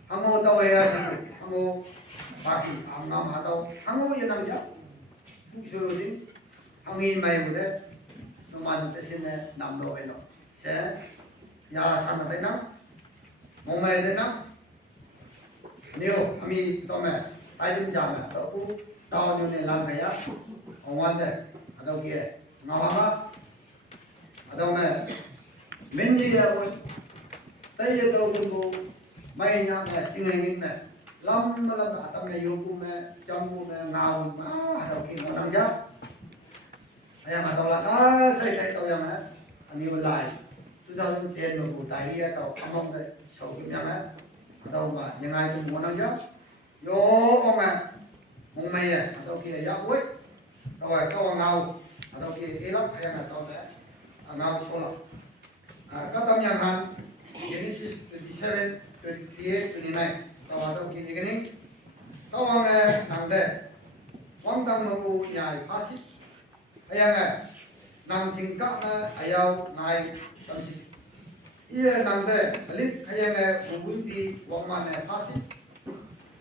hango tau ya hango baki amam atau hango ya nam ja fu soi uting hangi mai mu de noman te sin ne nam do eno se ya san na na mong mai de na neo ami to me tai dim ja ma to ku tao nyo ne lan me ya ongwan de atau kia ngawama atau me menji ya boy tay ya tau ku mai nya me singai ngin me lam atam me yo ku me cham ku me ngau ma atau ki mo nang ja ayam atau la ta sai tai tau ya me ani ulai 2010 no ku tai ya tau among de so ki nya me atau ba yang ai ku mo nang ja yo o me mong mai ya atau ki ya boy rồi kau ngau atau ki elap ayam atau me ngau sola các tâm nhang han Genesis 27 28 29 kau atau ki ini kau nang de wang tang mabu nyai pasi ayang nang tingkak na ayau ngai tamsi iya nang de alit ayang bubunti wang mana pasi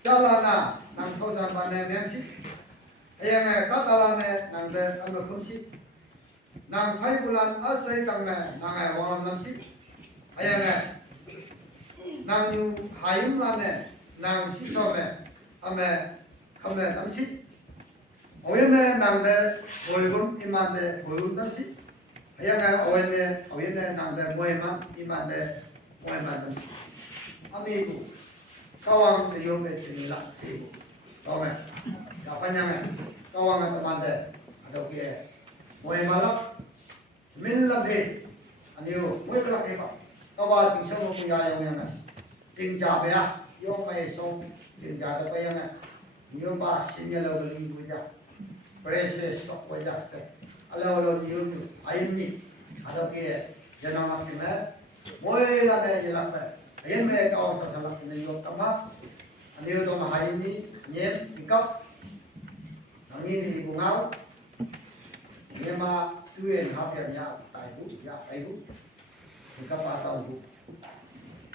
jalana nang sosan mana nemsi ayang katalane nang de amba kumsi nang pai bulan asai tang me nang ai wang lam si ayang nang yu hayum lane nang si some ame kame tamsi oyene nang de boygun imande boygun tamsi ayanga oyene nang de moema imande moema tamsi amigo kawang de yome chinila sibu tome kapanyame kawang tamande adoke moema la milla bhe aniyo moi kala kepa kawa ti samo puya yang yang sing ja be ya yo mai so sing ja da pa yang yo ba sin ya lo beli puya precious so puya se ala lo ni yo ai ni ada ke jana ma tin na moi la be ya la be ayen me ka sa sa la ni yo ta ma aniyo to ma hari ni nyem tikap nami ni bungau nyema tuen hap ya ya tai bu ya ai bu tikap atau bu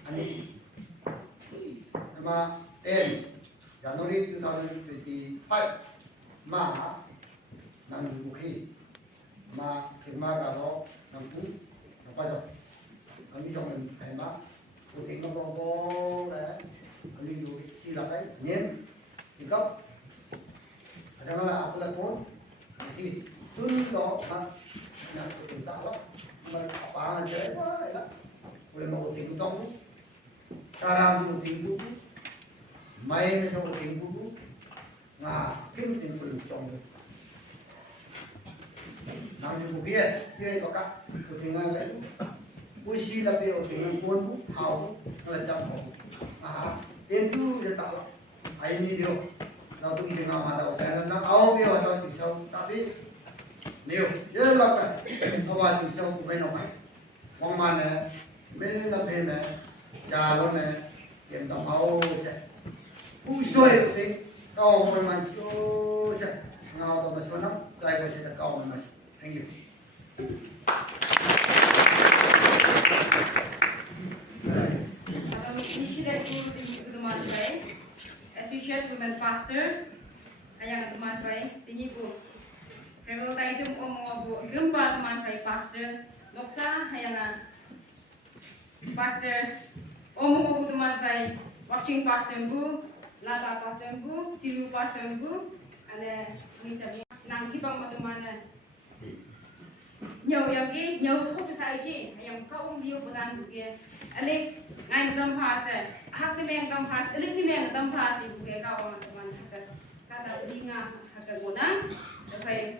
ani nama 10 January 2025 ma nang buki ma kirma ka ro nang tu apa jo ani jong men pai ma tu ting ko bo la ani yu si la kai nyen tikap ajang la apa la pon ti tun do ma na tu ta lo ma apa na je la boleh mau ting tong sarang tu ting bu main so ting bu nga kim ting bu tong nang bu kia sie ko ka tu ting ngai le bu si la be o ting pon bu hao la jam ko em tu je ta lo ai ni dio na tu ki nga ma da ka na ao be o ta ti sau tapi nếu giờ là phải có bao nhiêu sâu cũng phải nộp mong mà nè bên là bên nè trà luôn nè tiền tàu hậu sẽ u xôi thì cầu mình mà xôi sẽ ngào tàu mà xôi lắm dài qua sẽ cầu mình mà thank you Associate Women Pastor ayang teman baik tinggi bu Revel taitum omo bu gempa teman baik pastor loksa hayangan pastor omo bu teman baik watching pastor bu lata pastor bu tilu pastor bu ada ni cami nang kipang matemana nhiều cái nhiều số cái sai chi yang kau dia bukan bukan alik ngai tam phas hak ti meng tam phas alik ti meng tam phas bukan kau teman kata dinga hak guna tapi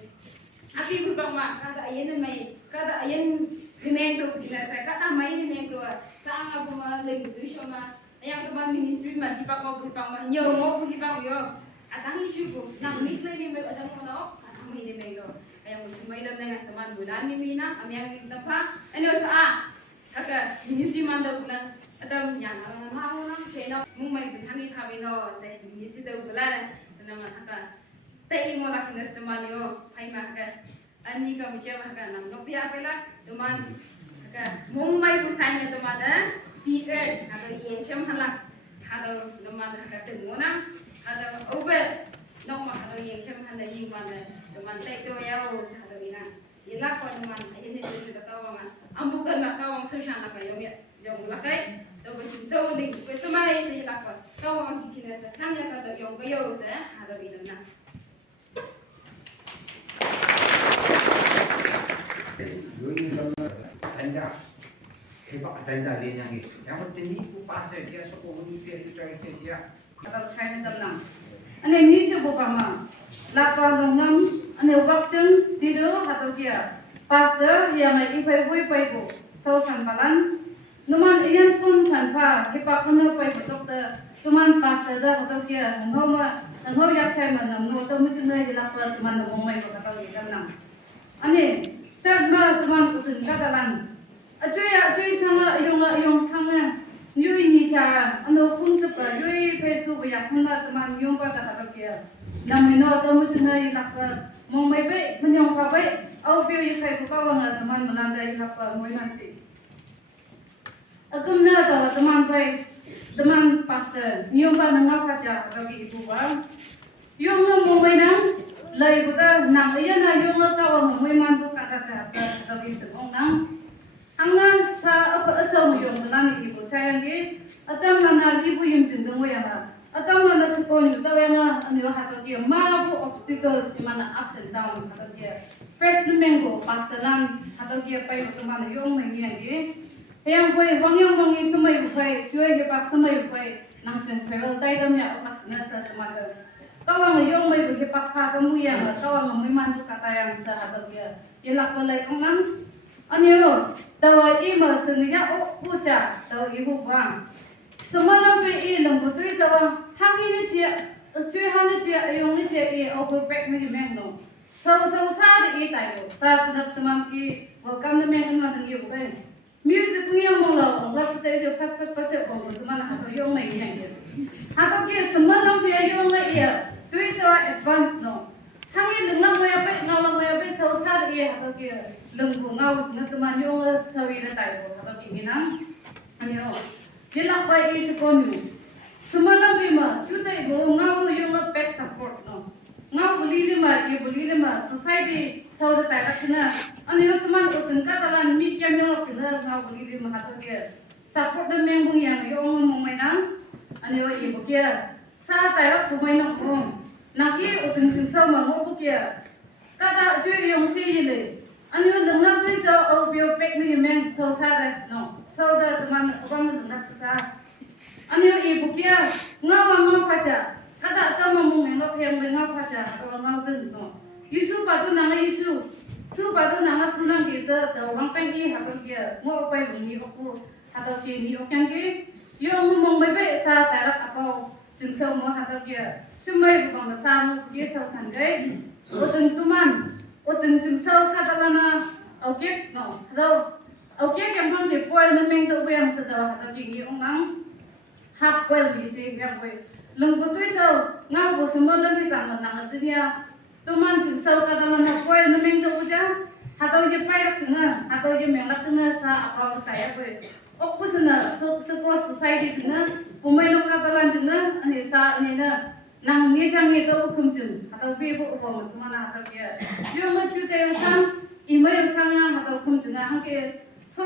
aki berbang mak kata ayen mai kata ayen meng tu jelas kata mai meng tu tang apa ma leng tu sama yang teman ministry mah kipak mau berbang mah nhiều mau kipak yo atang isu ku nang mik lagi mai ada mau kata mai meng tu ayang may lam na teman bulan mimina amyang tapa ano sa kaka ministry man daw kunan atam yan ang mga channel mong may bithangi khabino sa ministry daw bulan sa naman haka tay mo la kinas teman yo ay mahaka ani ka micha mahaka nang nopia pela teman haka mong may busay niya teman ti earth haka yesham halak hado teman haka tengona hado over nong ma hado yesham handa yingwan teman tay to yao sa harina ilak ko teman ayun ni dito kawang ambukan na kawang sosyan na kayo yung lakay to ba so ding ko sumay sa ilak ko kawang kikinasa sanya ka yung kayo sa harina na Yun yung tanja sebab tanja dia yang ni yang penting ni ku pasal dia sokong ni dia itu dia atau China dalam ane ni sebukama lapa longnam ane wakchen tido atau dia pastor yang ai ipai bui pai bu so san balan numan ian pun tanpa hipak pun pai dokter tuman pastor dah atau dia ngau yak chai manam no to mujuna dilapa tuman mo mai ko atau dia dalam ane terma tuman utun kadalan acuy sama yung sama yui ni cara anu pun kepa yui pesu banyak pun lah teman yung pada kata dia namanya tamu cina ilak mau mai baik menyong baik au biu ikai buka wanga teman melanda ilak mau nanti agam na tahu teman baik teman pastor yung pada ngap aja bagi ibu bang yung mau mai nang lai buka nang iya na yung tahu mau mandu kata jasa tapi sedong nang angga sa apa asal yung melanda ibu sayang di atam na libu yum jing dong ya atam na sekon yu taw yang ani wa hato dia mabu obstacles di mana up and down hato dia first mengo pasalan hato dia pai tu mana yong mai ni agi yang boy wang semai upai cuai he pak semai upai nang chen travel tai dam ya pas na sa semada kawang yong mai he pak ka kamu yang kawang mai man tu kata yang sa hato dia yelak balai kong Anyo, tawa ima seniya o pucha, tawa ibu bang. Semalam pe ilang putui sawa, hangi ni cia, cuy hangi cia, yung ni cia o perfect ni mengno. Sawa sa di tayo, sa tinap teman welcome ni meng na dengan ibu kan. Music ni yang mula, last stage pat pasal bang, teman aku yung mai yang dia. Aku kira semalam pe yung mai ia, tui sawa advance no. Hangi lenglang mo yape, ngawlang mo yape, sawa sa di ia aku kira. Lengku ngau na teman yung sawi na tayo atau kinginang ano yelak pa isikon mo semalam bima juta ibo ngau yung back support no ngau beli lima society saudi tayo na ano yung teman utang katalan mi kaya yung sila ngau beli lima atau dia support na mengbong yang yung mong nang ano yung ibo kaya sa tayo kumay ng naki utang sinsa mo kaya kata juy yung sili Ano yung lengnap tu so bio pek ni meng so sada no so da teman orang lengnap sa ano yung ibu kia ngau paca kata sama mung ngau yang ngau paca atau ngau tu no Yesu patu nanga Yesu su patu nanga sunang kisa da orang pengi hatau kia ngau pai bunyi aku hatau kia ni okyang ki yung mung mai sa tarak apa jengso mo hatau kia sumai bukang sa mo kia sa sangai utang tuman utang jingsau katalana okay no hello okay yang bang si poil na meng tu yang sedar hata gigi ongang hap poil mi si yang boy lung putui so ngau bo semua lebih kang nang dunia tuman jingsau katalana poil na meng tu uja hata je pai rak cina hata je meng lak cina sa apa kaya boy okku sana so society cina pumai lok katalan cina ani sa ani na nang ni jang ni to hukum jun atau vivo uang tu mana atau dia yo macu te sang email sang yang atau hukum jun hang ke so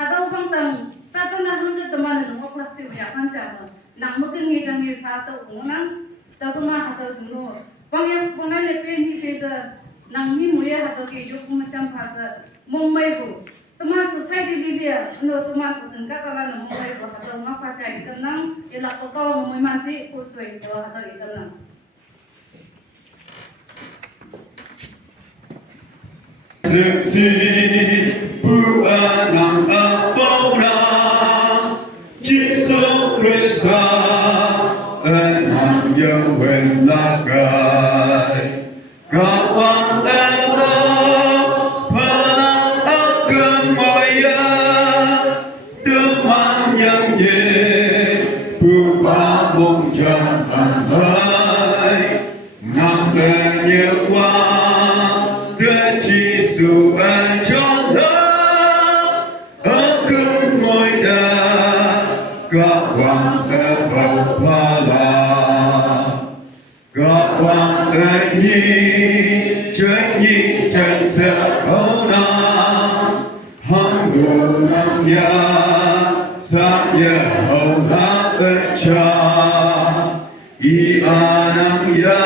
atau bang tang kata na hang ke teman nang oklah si ya kan jam nang mungkin ni jang ni sa to nang to kuma atau junu bang yang bang lepe ni pesa nang ni muya atau ke yo macam phasa mumbai bu teman society lilia no teman utang kata na mumbai bu atau ngapa cai tenang elak ko kau mumbai manci kusui to atau itu nang Sexy buanang apora Jesus Christ enang yang welagai kawan ero palang akan moya teman yang ye buka mong jangan hai nang nyewa Giêsu ai cho nó ở cơn ngôi đá các hoàng ở bầu hoa là các hoàng ở nhi chơi nhi chân sẽ ấu na hăng đồ nằm ya sa ya hầu lá ở cha i anang ya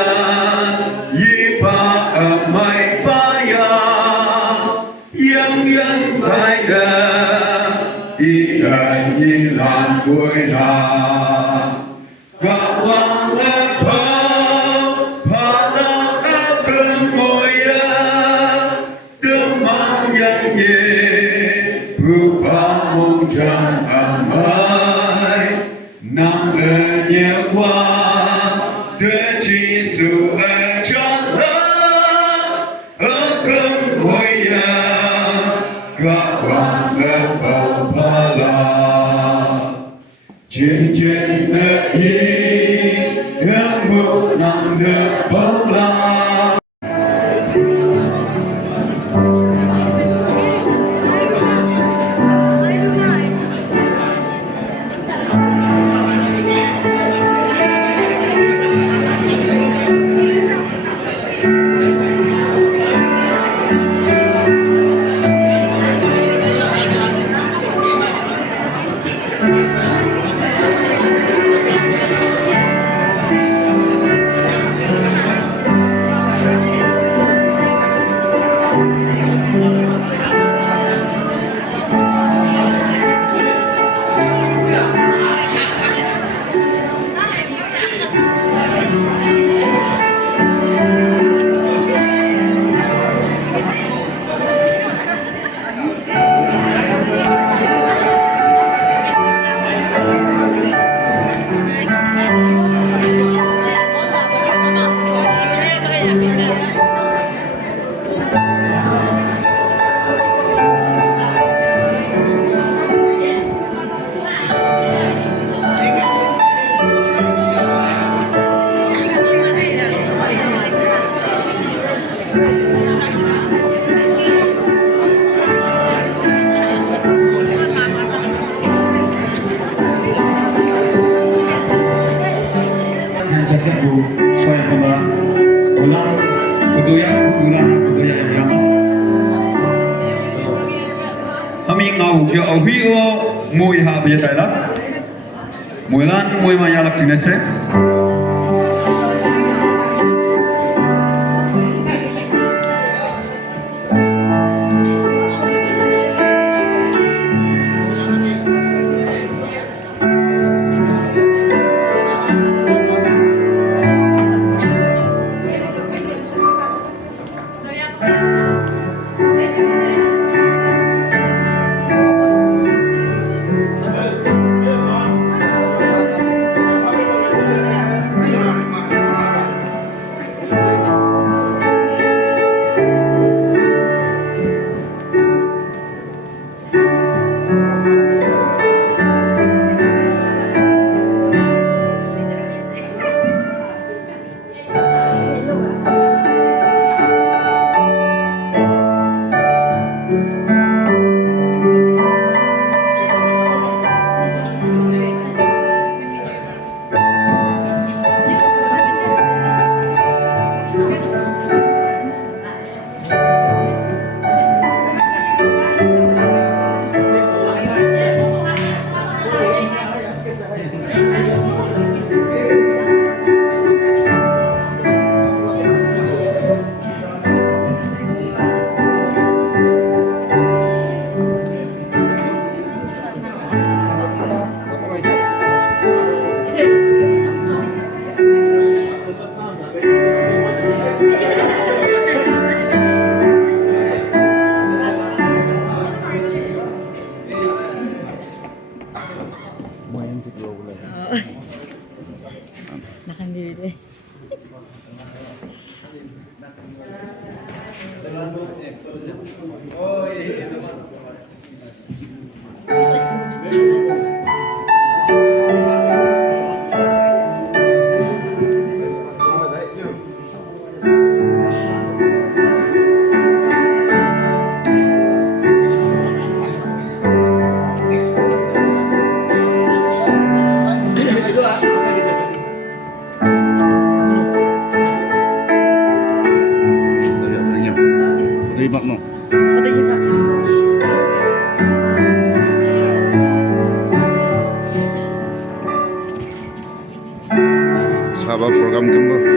i ba ở mai yang baida ikan hilang kuina kawan lepau pada akan moya teman yang ye buka mungkin amai nang lenyewa Giêsu ở jalan akan moya các hoàng ở bầu pha la chiến kyo awi o mui ha bia tai la mui lan mui ma ya lak tin se Nakandiri. Fotonya Pak. Sahabat program kembar.